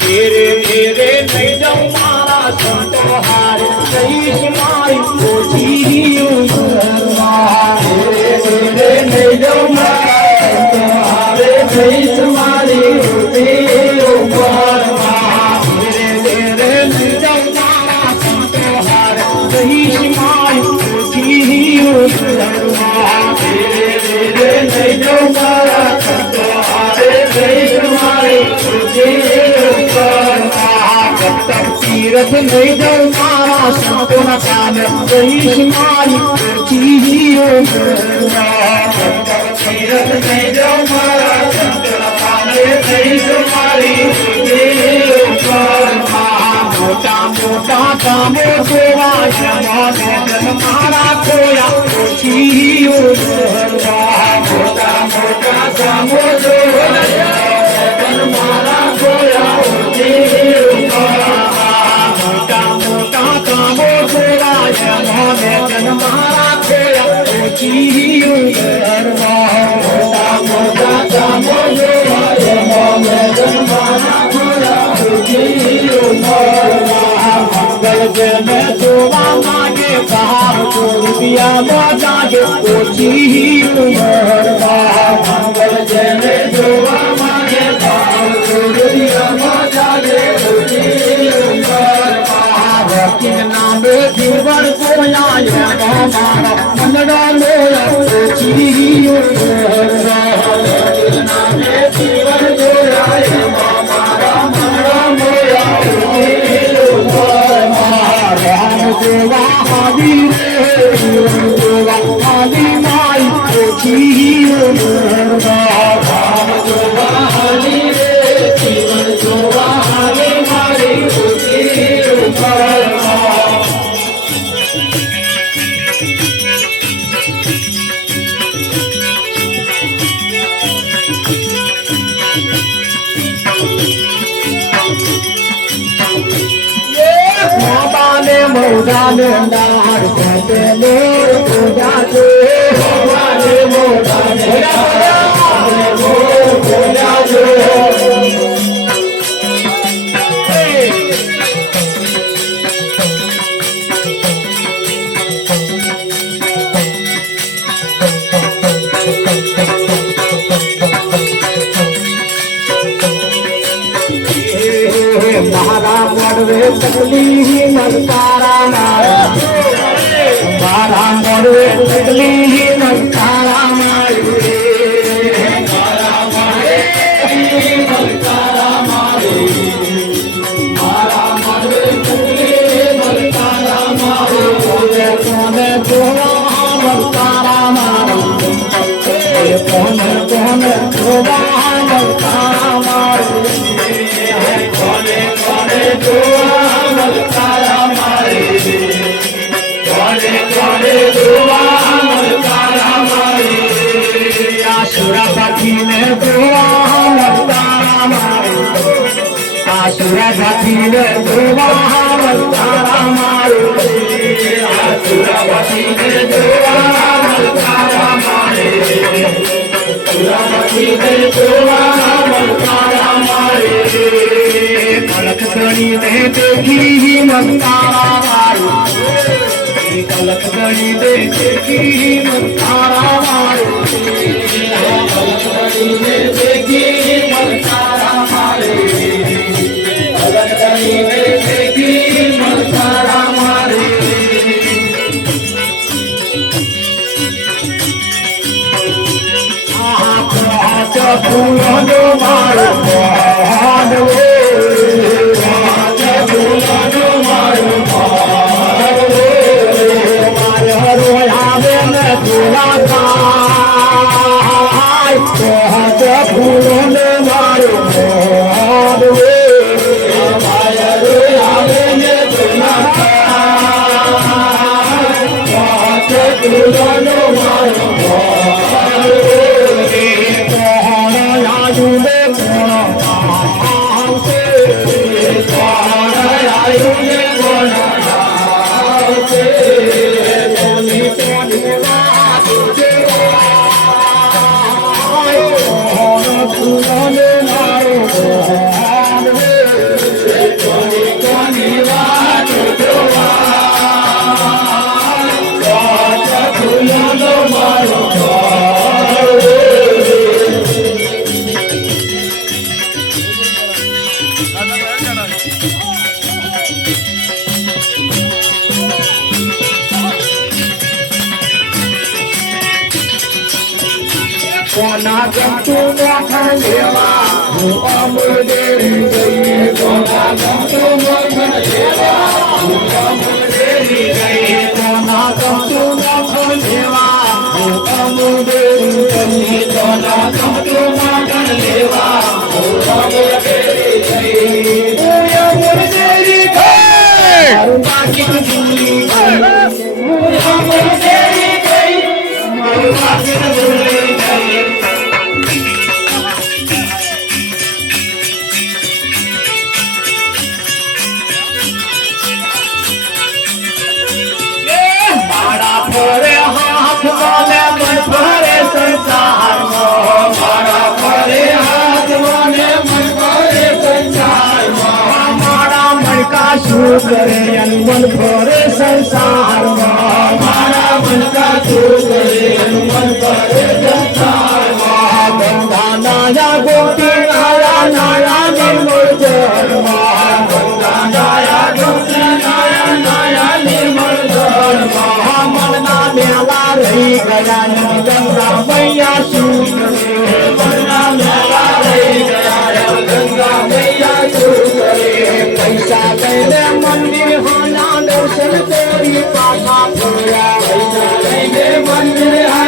ધીરે ધીરે નહીં જાઉં મારા સંતો હારે જઈશ મારી પોથી ઉમરમાં ધીરે ધીરે નહીં જાઉં મારા સંતો હારે જઈશ મારી પોથી ઉમરમાં ધીરે ધીરે નહીં જાઉં મારા સંતો હારે જઈશ મારી પોથી ઉમરમાં ધીરે ધીરે નહીં જાઉં મારા સંતો હારે જઈશ મારી પોથી તીરથ નહીં જાઉં મારા સંતોના કામે જઈશ મારી પોથી તીરથ નહીં જાઉં મારા સંતોના કામે જઈશ મારી પોથી મોટા મોટા કામો જોવા મારા ખોયા પોથી મોટા મોટા કામો જોવા મારા ખોયા પોથી મોટા મોટા કામો જોવાય મોને જન્મારા ખોયા પોથી મોટા મોટા કામો જોવાય મોને જન્મારા ખોયા પોથી મંગલ જેને જોવા માંગે ભાવ તો રૂપિયામાં જાગે પોથી મંગલ જેને જોવા માંગે ભાવ તો રૂપિયામાં જાગે પોથી નામે જીવન કોયા મારા મંગળા લોયા પોથી નામે જીવન જોયા મારા મંગળા લોયા રામ દેવા હાદી રે દેવા હાદી માઈ પોથી રામ દેવા હાદી રે જીવન જોવા હાદી મારી પોથી મોઢાને દાળ ખેતે મોર પૂજા છે ભગવાને મોઢાને દાળ મોર પૂજા છે મારા મોડવે સગલી નલકારા મારા મોડવે સગલી નલકારા આસુરા જાતિને જોવા તારા મારે આસુરા જાતિને જોવા તારા મારે આસુરા જાતિને જોવા તારા મારે કલક ગણીને દેખી મતારા મારે કલક ગણીને દેખી મતારા મારે કલક ગણીને દેખી મતારા મારે ફૂલોનો મારો માનવો ફૂલોનો મારો માનવો મારો આવે ને ફૂલા થાય ફૂલોનો મારો માનવો આવે ને ફૂલા થાય ફૂલોનો મારો કોના ગમતું મોખણ લેવા હું અમરેલી ગઈ કોના ગમતું મોખણ લેવા હું અમરેલી ગઈ કોના ગમતું મોખણ લેવા હું અમરેલી ગઈ કોના ગમતું મોખણ લેવા હું અમરેલી ગઈ હું અમરેલી ગઈ મારું બાકી દિલ્હી ગઈ હું અમરેલી ગઈ મારું બાકી દિલ્હી ગઈ ફરે હાથ વાલે મન ફરે સંસારમાં મારા ફરે હાથ વાલે મન ફરે સંસારમાં મારા મનકા શું કરે મન ફરે સંસારમાં મારા મનકા શું કરે મન ફરે સંસારમાં ગંગા નાયા ગોપી નાયા નાયા નિર્મળ જળમાં ગંગા નાયા ગોપી નાયા નાયા નિર્મળ જળમાં મેલા રહી ગયા ગંગા મૈયા શું કરે ગંગા મેલા રહી ગયા ગંગા મૈયા શું કરે પૈસા લઈને મંદિર હાના દર્શન કરી પાછા ફર્યા પૈસા લઈને મંદિર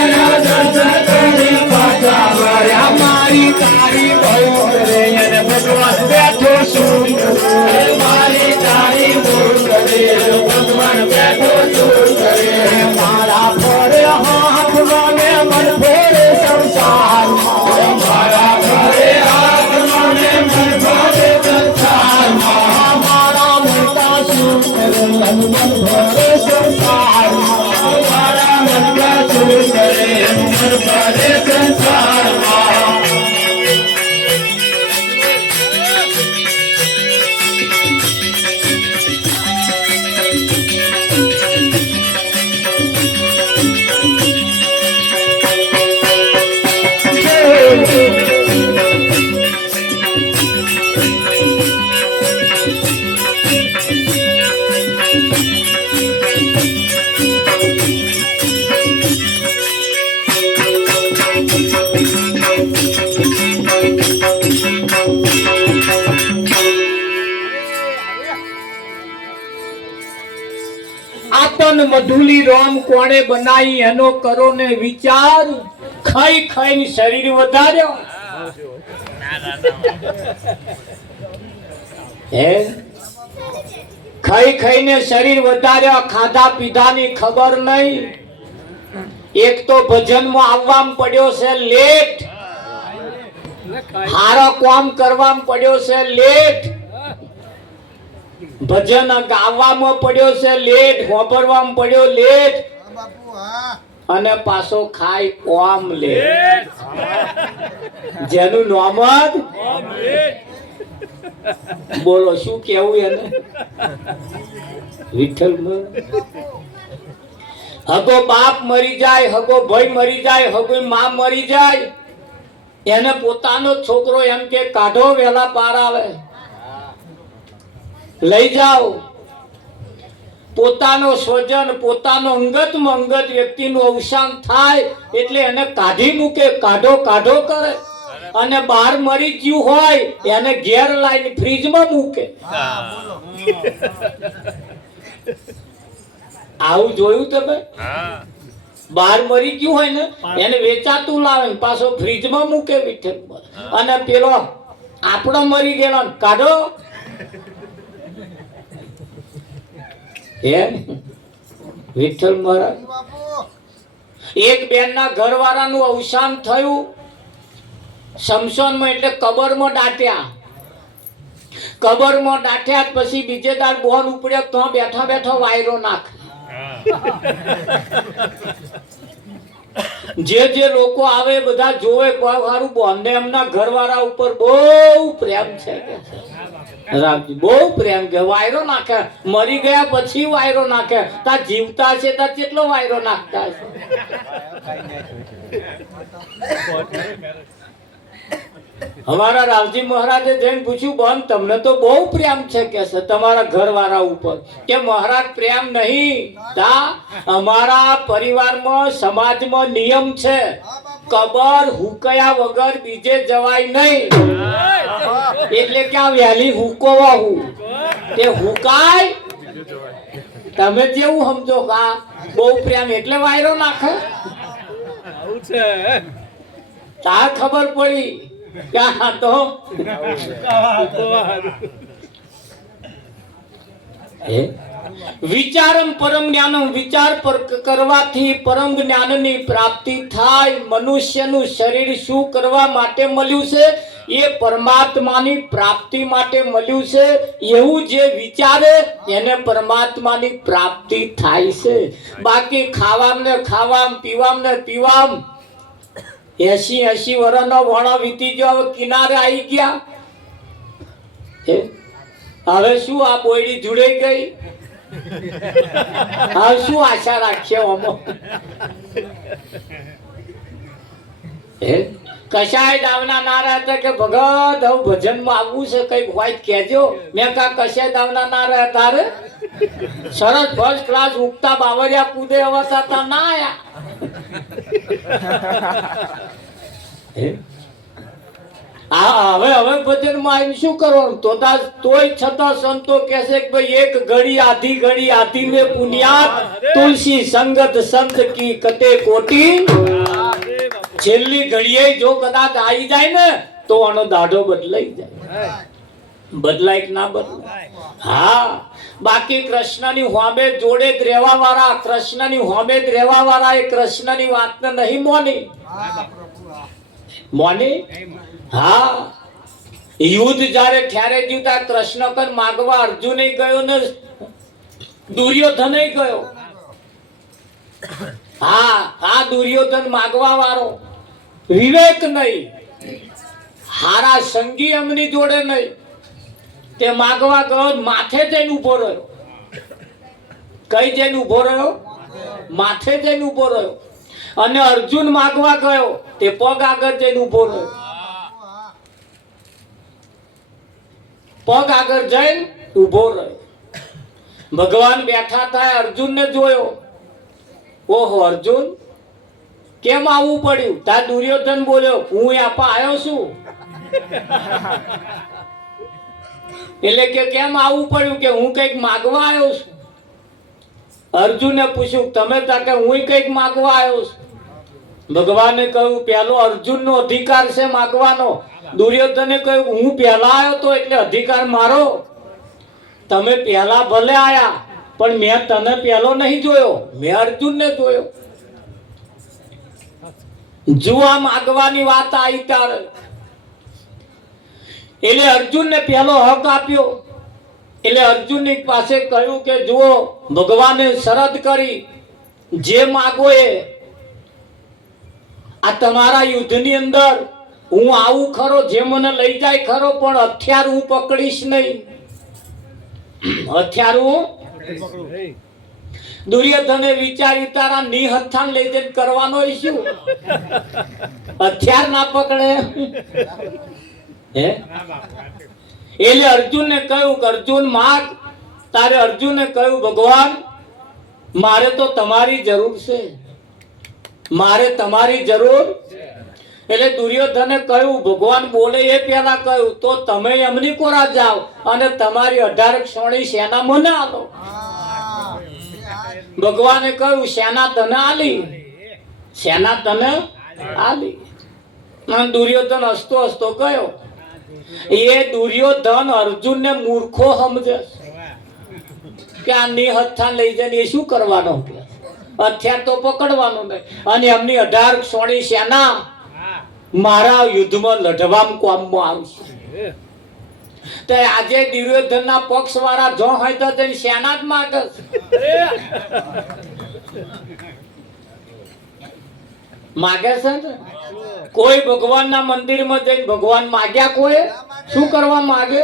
મદન મધુલી રોમ કોણે બનાવી એનો કરો ને વિચાર. ખાઈ ખાઈને શરીર વધાર્યો હે, ખાઈ ખાઈને શરીર વધાર્યો, ખાધા પીધાની ખબર નહીં. એક તો ભજનમાં આવવામાં પડ્યો છે લેટ, હારો કામ કરવામાં પડ્યો છે લેટ, ભજન ગાવામાં પડ્યો છે લેટ, હોંભરવામાં પડ્યો લેટ, અને પાછો ખાઈ ઓમ લેટ. જેનું નામ જ બોલો શું કેવું એને વિઠ્ઠલ. હગો બાપ મરી જાય, હગો ભાઈ મરી જાય, હગો માં મરી જાય, એને પોતાનો છોકરો એમ કે કાઢો વેલા પાર આવે લઈ જાઓ. પોતાનો સ્વજન, પોતાનો અંગતમાં અંગત વ્યક્તિનું અવસાન થાય એટલે એને કાઢી મૂકે, કાઢો કાઢો કરે, અને બહાર મરી ગયું હોય એને ઘેર લાવીને ફ્રીજમાં મૂકે. આવું જોયું તમે? બહાર મરી ગયું હોય ને એને વેચાતું લાવે ને પાછો ફ્રીજમાં મૂકે વિઠ્ઠલ. અને પેલો આપણો મરી ગયેલો કાઢો એમ વિઠ્ઠલ મહારાજ. એક બેનના ઘરવાળાનું અવસાન થયું શમશાનમાં, એટલે કબરમાં દાટ્યા. કબરમાં દાટ્યા પછી બીજે દાડ બોન ઉપડ્યો તો બેઠા બેઠા વાયરો નાખે. જે લોકો આવે બધા જોવે સારું બોનને એમના ઘરવાળા ઉપર બહુ પ્રેમ છે કે રામજી, બહુ પ્રેમ કે વાયરો નાખે. મરી ગયા પછી વાયરો નાખે, તા જીવતા છે તા કેટલો વાયરો નાખતા છે. અમારા રાવજી મહારાજે જઈને પૂછ્યું બોન તમને તો બહુ પ્રેમ છે કે છે તમારા ઘરવાળા ઉપર. કે મહારાજ પ્રેમ નહીં, તા અમારા પરિવારમાં સમાજમાં નિયમ છે કબર હુકયા વગર બીજે જવાય નહીં. એટલે કે આ વહેલી હુકોવા હું તે હુકાય. તમે જેવું સમજો કા બહુ પ્રેમ એટલે વાયરો નાખે. તાર ખબર પડી કે આ તો વિચારમ પરમ જ્ઞાનમ, વિચાર પર કરવાથી પરમ જ્ઞાનની પ્રાપ્તિ થાય. મનુષ્યનું શરીર શું કરવા માટે મળ્યું છે? એ પરમાત્માની પ્રાપ્તિ માટે મળ્યું છે. એવું જે વિચારે એને પરમાત્માની પ્રાપ્તિ થાય છે. બાકી ખાવામ ને ખાવામ, પીવામ ને પીવામ 80 વર્ષનો વણો વીતી ગયો, હવે કિનારે આવી ગયા. હવે શું આ બોયડી જોડાઈ ગઈ? હવે શું આશા રાખીએ આમાં? કશાય દાવના ના રહેતા કે ભગત હવે ભજનમાં આવવું છે કઈક હોય કહેજો. મેં કા કશાય દાવના ના રહે તારે સરસ ફર્સ્ટ ક્લાસ ઉગતા બાવરિયા કૂદે હવે તાતા ના આયા. હવે ભજનમાં આવીને શું કરવાનું? તોય છતાં સંતો કહે છે કે ભાઈ એક ઘડી આધી મેં પુનિયાત, તુલસી સંગત સંત કી કતે કોટી. છેલ્લી ઘડીએ જો કદાચ આવી જાય ને તો આનો દાઢો બદલાઈ જાય. બદલાય કે ના બદલાય? હા. બાકી કૃષ્ણની હોમે જોડે જ રહેવા વાળા, કૃષ્ણની હોમે જ રહેવા વાળા એ કૃષ્ણની વાતને નહીં મોની. મોની? હા. યુદ્ધ જ્યારે ઠેરે જીવતા કૃષ્ણ કન માગવા અર્જુન ગયો ને દુર્યોધન ગયો. હા, આ દુર્યોધન માગવા વાળો વિવેક નહીં, હારા સંગી એમની જોડે નહીં. તે માગવા ગયો, માથે જઈને ઉભો રહ્યો. કઈ જઈને ઉભો રહ્યો? માથે જઈને ઉભો રહ્યો. અને અર્જુન માગવા ગયો તે પગ આગળ જઈને ઉભો રહ્યો. પગ આગળ જઈને ઉભો રહ્યો. ભગવાન બેઠા થાય, અર્જુનને જોયો. ઓહો અર્જુન, કેમ આવવું પડ્યું? તા દુર્યોધન બોલ્યો, હું આપા આવ્યો છું. એટલે કે કેમ આવવું પડ્યું? કે હું કઈક માગવા આવ્યો છું. અર્જુને પૂછ્યું તમે તાકે હું કંઈક માગવા આવ્યો છું. ભગવાને કહ્યું પહેલો અર્જુનનો અધિકાર છે માગવાનો. દુર્યોધને કહ્યું હું પહેલા આવ્યો તો એટલે અધિકાર મારો. તમે પહેલા ભલે આયા પણ મેં તને પહેલો નહીં જોયો, મેં અર્જુનને જોયો. જુઆ માગવાની વાત આવી ત્યારે એટલે અર્જુનને પહેલો હક આપ્યો. એટલે અર્જુનની પાસે કહ્યું કે જુઓ ભગવાને શરત કરી જે માગો એ. આ તમારા યુદ્ધની અંદર હું આવું ખરો, જે મને લઈ જાય ખરો, પણ હથિયાર હું પકડીશ નહીં. હથિયાર હું દુર્યોધને વિચાર્યું તારા નિહથાન લઈ જઈને કરવાનો શું? હથિયાર ના પકડે હે? એટલે અર્જુનને કહ્યું કે અર્જુન માગ. તારે અર્જુને કહ્યું ભગવાન મારે તો તમારી જરૂર છે, મારે તમારી જરૂર. એટલે દુર્યોધને કહ્યું ભગવાન બોલે એ પહેલા કહ્યું તો તમે એમની કોરા જાઓ અને તમારી 18 સોણી સેના મને આલો. ભગવાને કહ્યું સેના તને આલી, સેના તને આલી. અને દુર્યોધન હસતો હસતો ગયો. એ દુર્યોધન અર્જુનને મૂર્ખો સમજે કે આ નિહથાન લઈ જઈને એ શું કરવાનો, હથિયાર તો પકડવાનું નહીં. અને એમની 18 સોણી સેના મારા યુદ્ધમાં લઢવામાં કામમાં આવશે. તો આજે દુર્યોધનના પક્ષ વાળા જો હોય તો તેની સેના જ માગે. માગે છે ને કોઈ ભગવાનના મંદિરમાં જઈને ભગવાન માગ્યા, કોઈ શું કરવા માગે?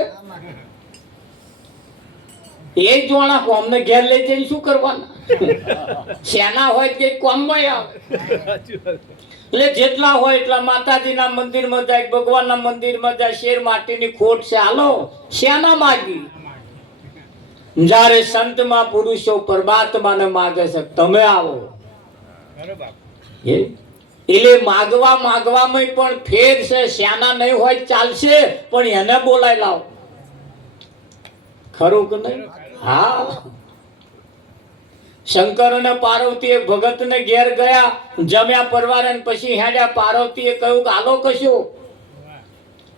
એ જોણા કોમને ઘેર લઈ જઈને શું કરવાના? સેના હોય કે કોમમાં આવે. એટલે જેટલા હોય એટલા માતાજીના મંદિરમાં જાય, ભગવાનના મંદિરમાં જાય. શેર માટીની ખોટ છે, હાલો સેના માગી. જ્યારે સંતમાં પુરુષો પરમાત્માને માગે છે તમે આવો. એટલે માગવામાં પણ ફેર છે. સેના નહીં હોય ચાલશે પણ એને બોલાય લાવો. ખરું કે નહીં? હા. શંકર અને પાર્વતી ભગત ને ઘેર ગયા, જમ્યા પરવારે પછી હેડ્યા. પાર્વતીએ કહ્યું કે આલો કશું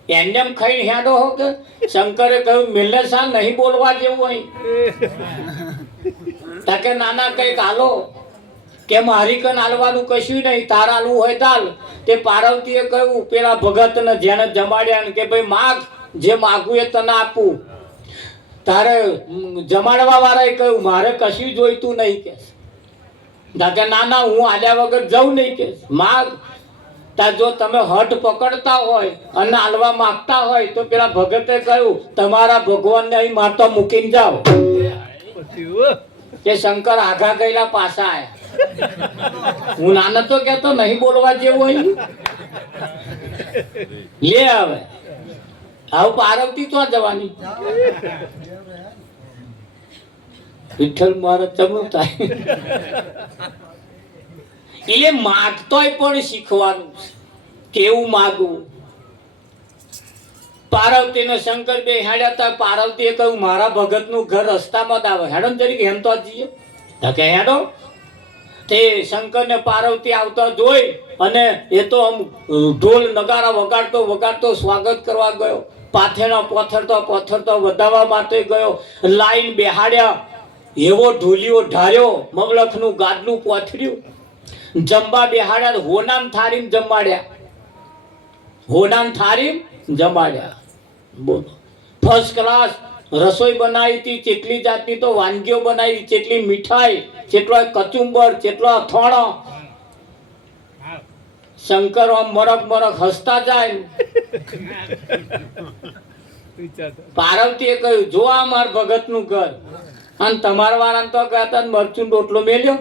એમ ખાઈ હેડો હો કે? શંકરે કહ્યું મિલને સા નહીં બોલવા જેવું અહીં. તાકે નાના કઈક આલો કે મારી કન આલવાનું કશું નહીં, તારા આલવું હોય તાલ. તે પાર્વતીએ કહ્યું પેલા ભગત ને જેને જમાડ્યા કે ભાઈ માગ, જે માગું એ તને આપું. તારે જમાડવા વાળાએ કહ્યું મારે કશું જોઈતું નહીં કે. તાકે ના હું આલ્યા વગર જઉં નહીં કે. માગ. તા જો તમે હઠ પકડતા હોય અને આલવા માંગતા હોય તો પેલા ભગતે કહ્યું તમારા ભગવાનને અહીં માતા મૂકીને જાઓ. કે શંકર આઘા ગયેલા પાછા આયા. હું નાનો તો કેતો નહીં બોલવા જેવું અહીં. લે હવે આવું પાર્વતી તો જવાની. વિઠ્ઠલ મારા ચમનું થાય. એટલે માગતોય પણ શીખવાનું કેવું માગવું. પાર્વતી ને શંકર બે હેડ્યા હતા. પાર્વતીએ કહ્યું મારા ભગત નું ઘર રસ્તામાં જ આવે, હેડો ને જરીક હેમ તો જઈએ. કે હેડો. તે શંકર ને પાર્વતી આવતા જોઈ અને એ તો આમ ઢોલ નગારા વગાડતો સ્વાગત કરવા ગયો. પાથેણા પથરતો વધાવવા માટે ગયો. લાઈન બેહાડ્યા. એવો ઢોલિયો ઢાર્યો, મમલખનું ગાદલું પોથર્યું. જમવા બેહાડ્યા. હોનામ થારીમ જમાડ્યા. બોલો ફર્સ્ટ ક્લાસ રસોઈ બનાવી હતી. ચેટલી જાતની તો વાનગીઓ બનાવી, ચેટલી મીઠાઈ, ચેટલો કચુંબર, ચેટલો અથાણો. શંકર આમ મરક હસતા જાય. પાર્વતીએ કહ્યું જો આ માર ભગત નું ઘર, અને તમારા વાળા તો ગયા હતા મરચું રોટલો મેલ્યો,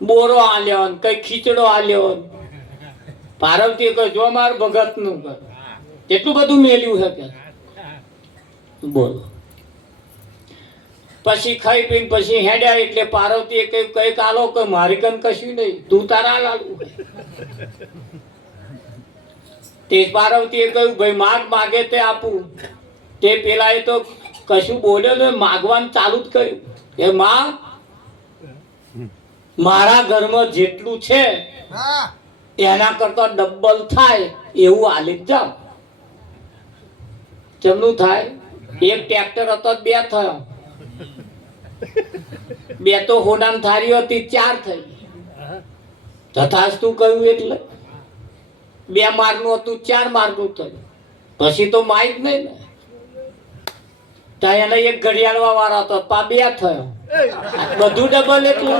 બોરો આલ્યો, કઈ ખીચડો આલ્યો. પાર્વતીએ કહ્યું જો માર ભગત નું ઘર, કેટલું બધું મેલ્યું છે કે. બોલો પછી ખાઈ પીને પછી હેડ્યા. એટલે પાર્વતીએ કહ્યું કઈક આલો કે મારી કન કશું નહીં, તું તારા લાલવું. તે પાર્વતીએ કહ્યું ભાઈ માગે તે આપું. તે પેલા એ તો કશું બોલ્યો ને માગવાનું ચાલુ જ કર્યું કે માં મારા ઘરમાં જેટલું છે એના કરતા ડબલ થાય એવું હાલી જ જાવ. કેમનું થાય? એક ટ્રેક્ટર હતો બે થયો, બે તો હોનામ થારી હતી 4 થઈ. તથાસ્તુ કહ્યું એટલે 2 માર્ગનું હતું 4 માર્ગનું થયું. પછી તો માઇક નહીં ને. ત્યાં એને એક ઘડિયાળવા વાળો હતો 2 થયો. બધું ડબલ એટલે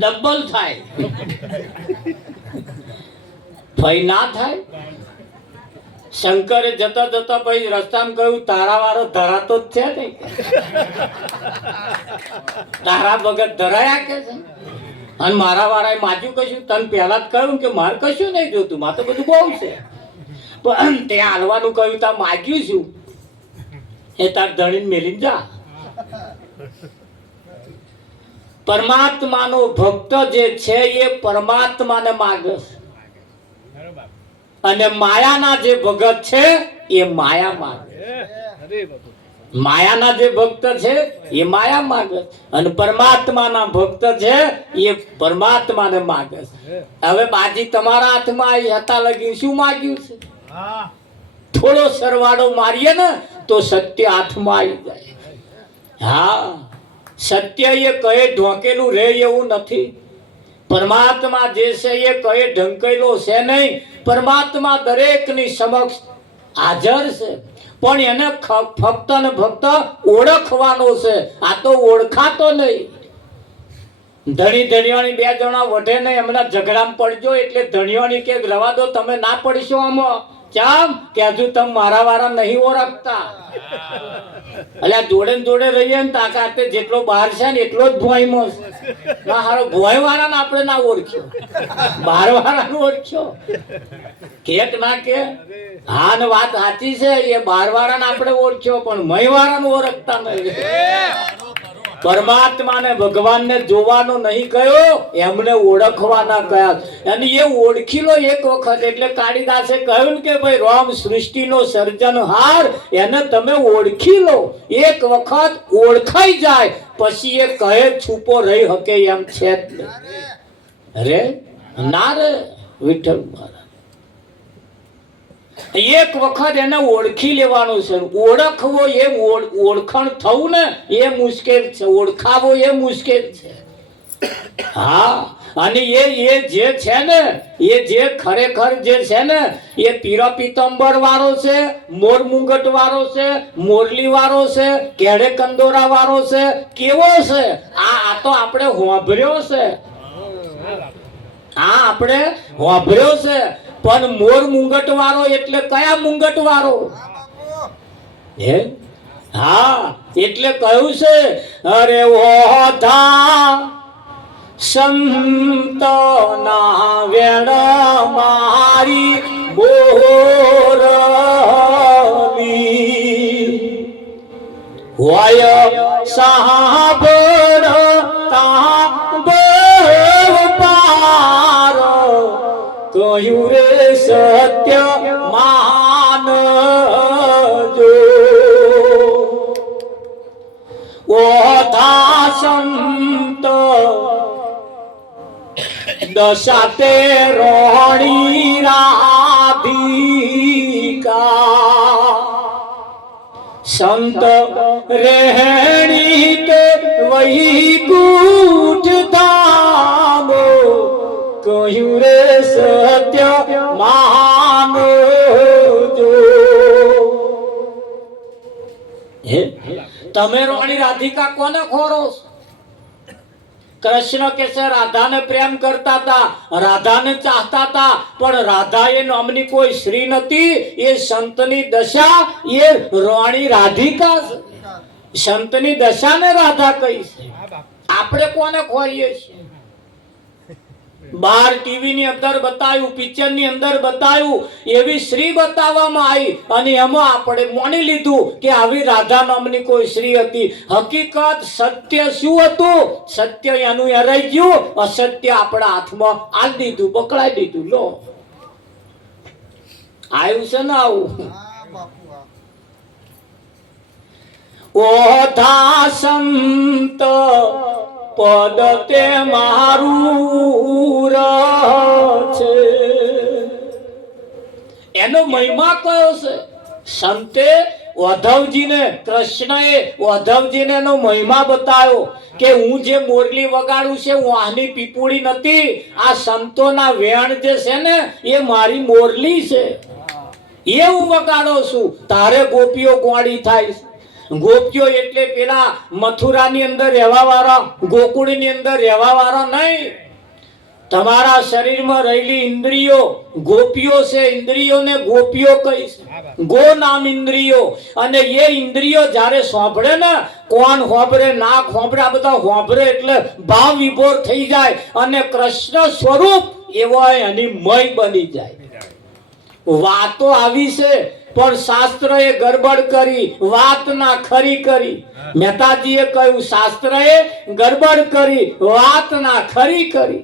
ડબલ થાય. ફઈ ના થાય. શંકરે જતા જતા પછી રસ્તામાં કહ્યું તારા વાળો ધરાતો જ છે ને, તારા વગર ધરાયા કે છે. અને મારા વાળાએ માજ્યું કશું. તને પહેલા જ કહ્યું કે મારે કશું નહીં જોતું, મારે તો બધું બહુ છે. પણ ત્યાં હાલવાનું કહ્યું ત્યાં માગ્યું છું એ તાર ધણીને મેલીને જા. પરમાત્માનો ભક્ત જે છે એ પરમાત્માને માગે છે, અને માયાના જે ભગત છે એ માયા માગે. માયાના જે ભક્ત છે એ માયા માગે, અને પરમાત્માના ભક્ત છે એ પરમાત્માને માગે છે. હવે બાજી તમારા હાથમાં આવી હતા લગી શું માગ્યું છે? થોડો સરવાળો મારીએ ને તો સત્ય હાથમાં આવી જાય. હા, સત્ય એ કહે ઢોકેલું રહે એવું નથી. પરમાત્મા જે છે એ કહે ઢંકેલો છે નહીં. પરમાત્મા દરેકની સમક્ષ હાજર છે, પણ એને ફક્ત ને ફક્ત ઓળખવાનો છે. આ તો ઓળખાતો નહીં. ધણી ધણીઓની 2 જણા વઢે નહીં, એમના ઝઘડામાં પડજો એટલે ધણીઓની કે રવા દો તમે ના પડશો આમાં. કેમ કે હજુ તમે મારા વાળા નહીં ઓળખતા. એટલે જોડે ને જોડે રહીએ ને તાકાતે જેટલો બહાર છે ને એટલો જ ભોયમાં છે. ના હારો ભોય વાળાને આપણે ના ઓળખ્યો, બહાર વાળાને ઓળખ્યો. કેક ના કે હા ને વાત સાચી છે, એ બહાર વાળાને આપણે ઓળખ્યો પણ મય વાળાને ઓળખતા નહીં. પરમાત્માને ભગવાનને જોવાનો નહીં કહ્યો, એમને ઓળખવાના કહ્યા. અને એ ઓળખી લો એક વખત. એટલે કાળીદાસે કહ્યું કે ભાઈ રામ સૃષ્ટિનો સર્જનહાર, એને તમે ઓળખી લો. એક વખત ઓળખાઈ જાય પછી એ કહે છૂપો રહી શકે એમ છે જ નહીં. અરે ના રે વિઠ્ઠલ મહારાજ, એક વખત એને ઓળખી લેવાનું છે. ઓળખવો એ ઓળખણ થવું ને એ મુશ્કેલ છે, ઓળખાવો એ મુશ્કેલ છે. હા, અને એ જે છે ને એ જે ખરેખર જે છે ને એ પીરા પીતંબર વાળો છે, મોર મુંગટ વાળો છે, મોરલી વાળો છે, કેડે કંદોરા વાળો છે, કેવો છે આ તો આપણે હોંભર્યો છે. હા, આપણે હોંભર્યો છે. પણ મોર મુંગટ વાળો એટલે કયા મુંગટ વાળો? હે હા, એટલે કહ્યું છે અરે ઓધા સંત ના વેણ મારી બોરલી હોય સાંભળતા બહુ પારો કહ્યું રે સત્ય માનજો. ઓધા સંત દશા તે રોણી રાધિકા સંત રહેણી તે વૈકુંઠ ધામો કહ્યું રે સત્ય માનજો. તમે રોણી રાધિકા કોને ખોરો? કૃષ્ણ કે છે રાધાને પ્રેમ કરતા હતા, રાધાને ચાહતા હતા, પણ રાધા એ નામની કોઈ સ્ત્રી નથી. એ સંતની દશા એ રોણી રાધિકા છે. સંતની દશાને રાધા કહી છે. આપણે કોને ખોરીએ છીએ? બાર ટીવી ની અંદર બતાવ્યું, પિક્ચર ની અંદર બતાવ્યું, એવી શ્રી બતાવવામાં આવી અને એમાં આપણે માની લીધું કે આવી રાધા નામની કોઈ શ્રી હતી. હકીકત સત્ય શું હતું? સત્ય એનું હરાઈ ગયું, અસત્ય આપણા હાથમાં આલી દીધું, પકડાઈ દીધું. લો આવ્યું છે ને આવું. ઓધા સંત પદ તે મારું છે. એનો મહિમા કયો છે? સંતે ઉદ્ધવજીને, કૃષ્ણએ ઉદ્ધવજીને એનો મહિમા બતાવ્યો કે હું જે મોરલી વગાડું છે હું આની પીપુડી નથી, આ સંતોના વેણ જે છે ને એ મારી મોરલી છે, એ હું વગાડો છું. તારે ગોપીઓ ગોળી થાય. ગોપીઓ એટલે પેલા મથુરાની અંદર રહેવા વાળા, ગોકુળની અંદર રહેવા વાળા નહીં. તમારા શરીરમાં રહેલી ઇન્દ્રિયો ગોપીઓ છે. ઇન્દ્રિયોને ગોપીઓ કહીશ. ગો નામ ઇન્દ્રિયો. અને એ ઇન્દ્રિયો જ્યારે સાંભળે ને, કોણ હોંભરે, નાક હોંભરે, આ બધા હોંભરે એટલે ભાવ વિભોર થઈ જાય અને કૃષ્ણ સ્વરૂપ એવો એની મય બની જાય. વાતો આવી છે પણ શાસ્ત્રએ ગરબડ કરી, વાત ના ખરી કરી. મહેતાજીએ કહ્યું શાસ્ત્રએ ગરબડ કરી, વાત ના ખરી કરી.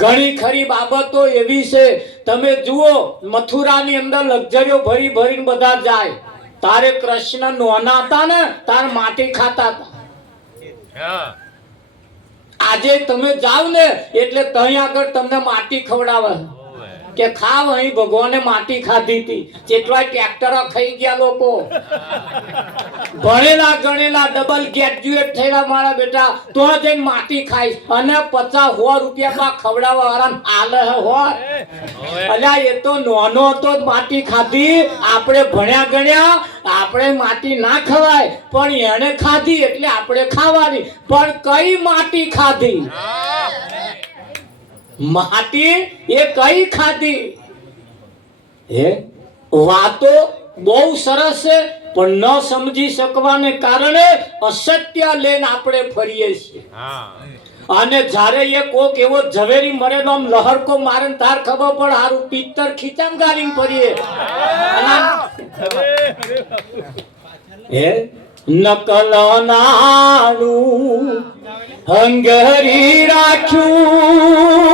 ઘણી ખરી બાબતો એવી છે. તમે જુઓ મથુરાની અંદર લક્ઝરીઓ ભરી ભરીને બધા જાય. તારે કૃષ્ણ નોના હતા ને તાર માટી ખાતા હતા. આજે તમે જાવ ને એટલે ત્યાં આગળ તમને માટી ખવડાવે કે ખાવ. અહીં ભગવાને માટી ખાધી હતી. જેટલા ટ્રેક્ટરો ખાઈ ગયા લોકો. ભણેલા ગણેલા ડબલ ગ્રેજ્યુએટ થયેલા મારા બેટા તો જઈને માટી ખાઈશ અને 50-100 રૂપિયામાં ખવડાવવા વાળા આલે હોય. અલ્યા એ તો નોનો હતો માટી ખાધી. આપણે ભણ્યા ગણ્યા, આપણે માટી ના ખવાય પણ એને ખાધી એટલે આપણે ખાવાની. પણ કઈ માટી ખાધી? માટી એ કઈ ખાધી? હે વાતો બહુ સરસ છે પણ ન સમજી શકવાને કારણે અસત્ય લઈને આપણે ફરીએ છીએ. અને જ્યારે એ કોક એવો ઝવેરી મરે તો આમ લહરકો મારે તાર ખબર પડે હારું પિત્તર ખીચામ ગાલીને ફરીએ. હે નકલ નાનું હંગરી રાખ્યું,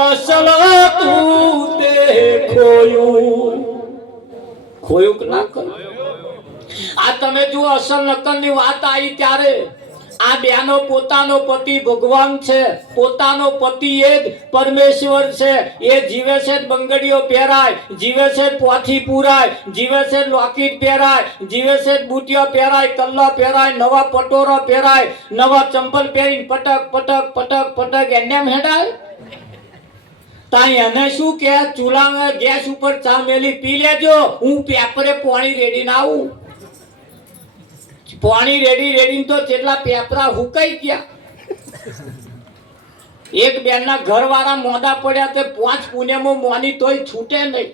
અસલ તું તે ખોયું. ખોયું કે ના ખોયું? આ તમે જુઓ અસલ નકલ ની વાત આવી ત્યારે આ બેનો પોતાનો પતિ ભગવાન છે, પોતાનો પતિ એ જ પરમેશ્વર છે. એ જીવે છે બંગડીઓ પહેરાય, જીવે છે પોથી પુરાય, જીવે છે લોકેટ પહેરાય, જીવે છે બુટિયા પહેરાય, કલ્લા પહેરાય, નવા પટોરા પહેરાય, નવા ચંપલ પહેરીને પટક પટક પટક પટક એને હેડાય. તાઈ એને શું કે ચૂલામાં ગેસ ઉપર ચા મેલી પી લેજો, હું પેપરે પાણી રેડીને આવું. પાણી રેડી તો જેટલા પેપરા હુકાઈ ગયા. એક બેનના ઘરવાળા મોડા પડ્યા તે 5 પુણ્યમાં મોની તોય છૂટે નહીં.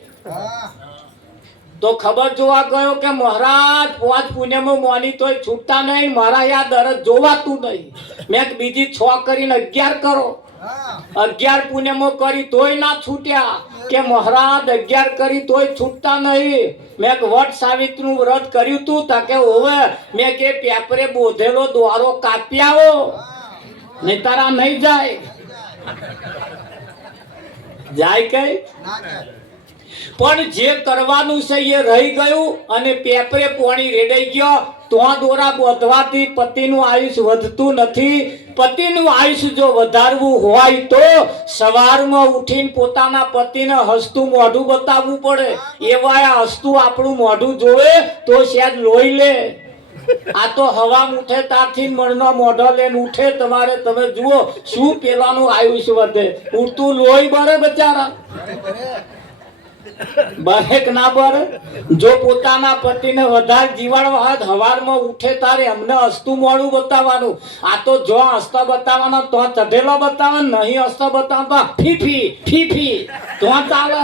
તો ખબર જોવા ગયો કે મહારાજ 5 પુણ્યમાં મોની તોય છૂટતા નહીં, મારા યાદ અરજ જોવાતું નહીં. મેં બીજી 6 કરીને 11 કરો. 11 પુણ્યમાં કરી તોય ના છૂટ્યા કે મહારાજ 11 કરી તોય છૂટતા નહીં. મેં વટ સાવિત્રીનું વ્રત કર્યું તું તાકે હોવે. મેં કે પેપરે બોધેલો દ્વારો કાપી આવો નહીં તારા નહીં જાય. જાય કઈ પણ જે કરવાનું છે એ રહી ગયું અને પેપરે પાણી રેડાઈ ગયો. તો દોરા બોધવાથી પતિનું આયુષ્ય વધતું નથી. પતિનું આયુષ્ય જો વધારવું હોય તો સવારમાં ઉઠીને પોતાના પતિને હસતું મોઢું બતાવવું પડે. એવા હસતું આપણું મોઢું જોવે તો શાયદ લોહી લે. આ તો હવા ઉઠે ત્યારથી મણનો મોઢો લઈને ઉઠે. તમારે તમે જુઓ શું પેલાનું આયુષ્ય વધે. ઉઠતું લોહી બરે બચારા બરેક ના બરે. જો પોતાના પતિને વધારે જીવાડવા હોય હવારમાં ઉઠે તારે અમને હસતું મોડું બતાવવાનું. આ તો જો હસતા બતાવવાનો તો ચઢેલો બતાવવાનો, નહીં હસતા બતાવવાનો ફીફી ફીફી તો ચાલે.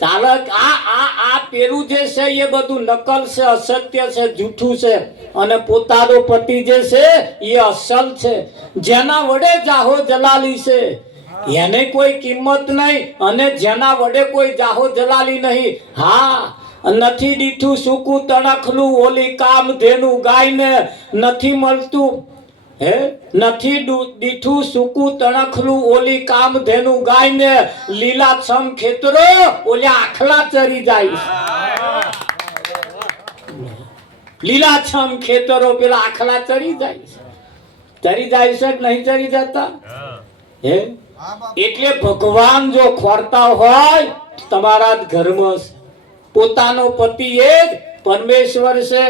ચાલક આ પેલું જે છે એ બધું નકલ છે, અસત્ય છે, જૂઠું છે. અને પોતાનો પતિ જે છે એ અસલ છે. જેના વડે જાહો જલાલી છે એને કોઈ કિંમત નહીં અને જેના વડે કોઈ જાહો જલાલી નહીં. હા નથી દીઠું સૂકું તણખલું ઓલી કામ ધેનું ગાયને નથી મળતું. હે નથી દીઠું સૂકું તણખલું ઓલી કામ ધેનું ગાયને લીલા છમ ખેતરો ઓલા આખલા ચરી જાય. લીલાછમ ખેતરો પેલા આખલા ચડી જાય છે. ચડી જાય છે કે નહીં ચડી જતા? હે એટલે ભગવાન જો ખોરતા હોય તમારા જ ઘરમાં છે. પોતાનો પતિ એ જ પરમેશ્વર છે.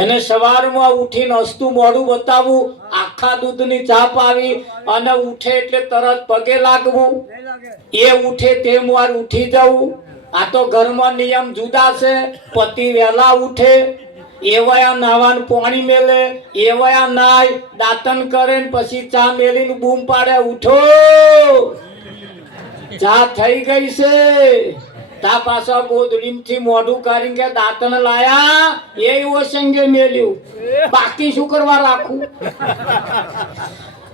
એને સવારમાં ઉઠીને હસતું મોઢું બતાવવું, આખા દૂધની ચા પાવી અને ઉઠે એટલે તરત પગે લાગવું, એ ઉઠે તેમ વાર ઉઠી જવું. આ તો ઘરમાં નિયમ જુદા છે. પતિ વહેલા ઉઠે, એવયા નાવાનું પાણી મેલે, એવયા નાય દાંતન કરે ને પછી ચા મેલીને બૂમ પાડે, ઉઠો ચા થઈ ગઈ છે. તા પાછા ગોદડીમાંથી મોઢું કાઢીને કે દાંતણ લાયા, એ ઓસંગે મેલ્યું, બાકી શું કરવા રાખું?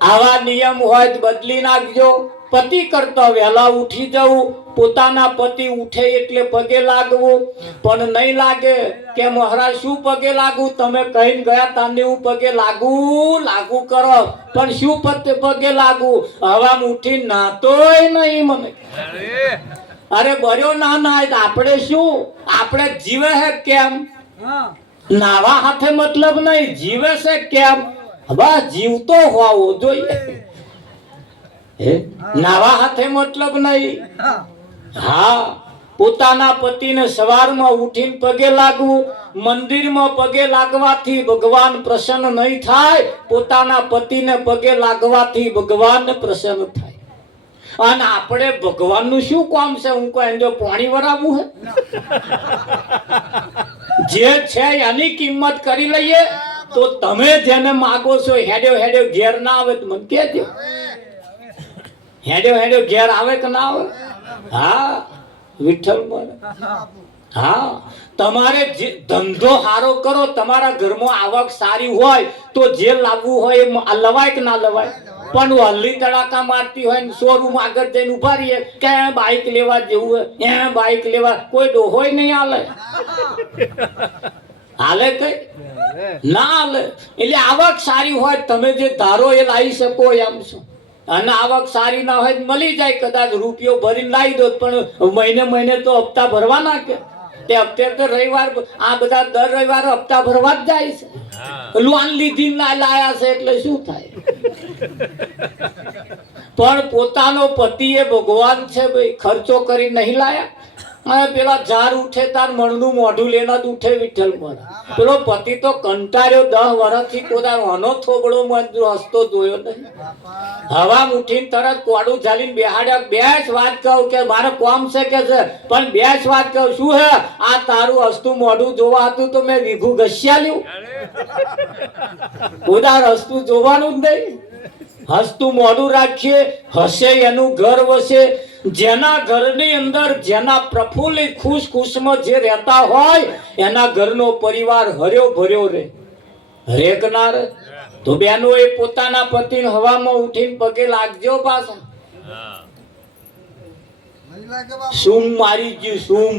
આવા નિયમ હોય તો બદલી નાખજો. પતિ કરતા વહેલા ઉઠી જવું, પોતાના પતિ ઉઠે એટલે પગે લાગવું. પણ નહીં લાગે કે મહારાજ શું પગે લાગવું, તમે કહીને ગયા તાને હું પગે લાગુ કરો, પણ શું પગે લાગવું? હવા ઉઠી નાતોય નહીં મને. અરે બર્યો ના નાય આપણે શું, આપણે જીવે હે કેમ? નાવા હાથે મતલબ નહીં, જીવે છે કેમ? બસ જીવતો હોવો જોઈએ. નાવા હાથે મતલબ નહીં. હા, પોતાના પતિને સવારમાં ઉઠીને પગે લાગવું. મંદિરમાં પગે લાગવાથી ભગવાન પ્રસન્ન નહીં થાય, પોતાના પતિને પગે લાગવાથી ભગવાન પ્રસન્ન થાય. અને આપણે ભગવાનનું શું કામ છે? હું કોઈ જો પાણી વરાવવું હે? જે છે એની કિંમત કરી લઈએ. તો તમે જેને માગો છો હેડ્યો ઘેર ના આવે તો મને કહેજો. હેડ્યો ઘેર આવે કે ના આવે? હા, વિઠ્ઠલ બોલે. હા, તમારે ધંધો સારો કરો, તમારા ઘરમાં આવક સારી હોય તો જે લાવવું હોય એ લવાય કે ના લવાય? પણ હલ્લી તડાકા મારતી હોય ને શોરૂમ આગળ જઈને ઉભા રહીએ કે બાઈક લેવા જેવું હોય, બાઈક લેવા, કોઈ ડોહોય નહીં હાલે. હાલે કઈ ના હાલે. એટલે આવક સારી હોય તમે જે ધારો એ લાવી શકો એમ છો. અને આવક સારી ના હોય મળી જાય, કદાચ રૂપિયો ભરીને લાવી દો, પણ મહિને તો હપ્તા ભરવાના કે તે હપ્તે તો રવિવાર આ બધા દર રવિવારે હપ્તા ભરવા જ જાય છે. લોન લીધી ના લાયા છે એટલે શું થાય? પણ પોતાનો પતિ એ ભગવાન છે ભાઈ, ખર્ચો કરી નહીં લાયા. અને પેલા ઝાર ઉઠે તાર મણનું મોઢું લેના જ ઉઠે વિઠ્ઠલ પર. પેલો પતિ તો કંટાળ્યો 10 વર્ષથી પોતાનો હનો થોબડો હસતો જોયો નહીં. હવા ઉઠીને તરત કોડું ઝાલીને બેહાડ્યા. બેસ વાત કહું કે મારે કોમ છે કે છે, પણ બેસ વાત કહું શું હે? આ તારું હસતું મોઢું જોવા હતું તો મેં વીઘું ઘસ્યા લ્યું. ઉદાર હસતું જોવાનું જ નહીં. હસતું મોઢું રાખીએ, હસે એનું ઘર વસે. જેના ઘરની અંદર જેના પ્રફુલ્લિત ખુશમાં જે રહેતા હોય એના ઘરનો પરિવાર હર્યો ભર્યો રહે. રેકનાર તો બેનો એ પોતાના પતિને હવામાં ઉઠીને પગે લાગજો પાછા. સુમ મારી ગયું સુમ.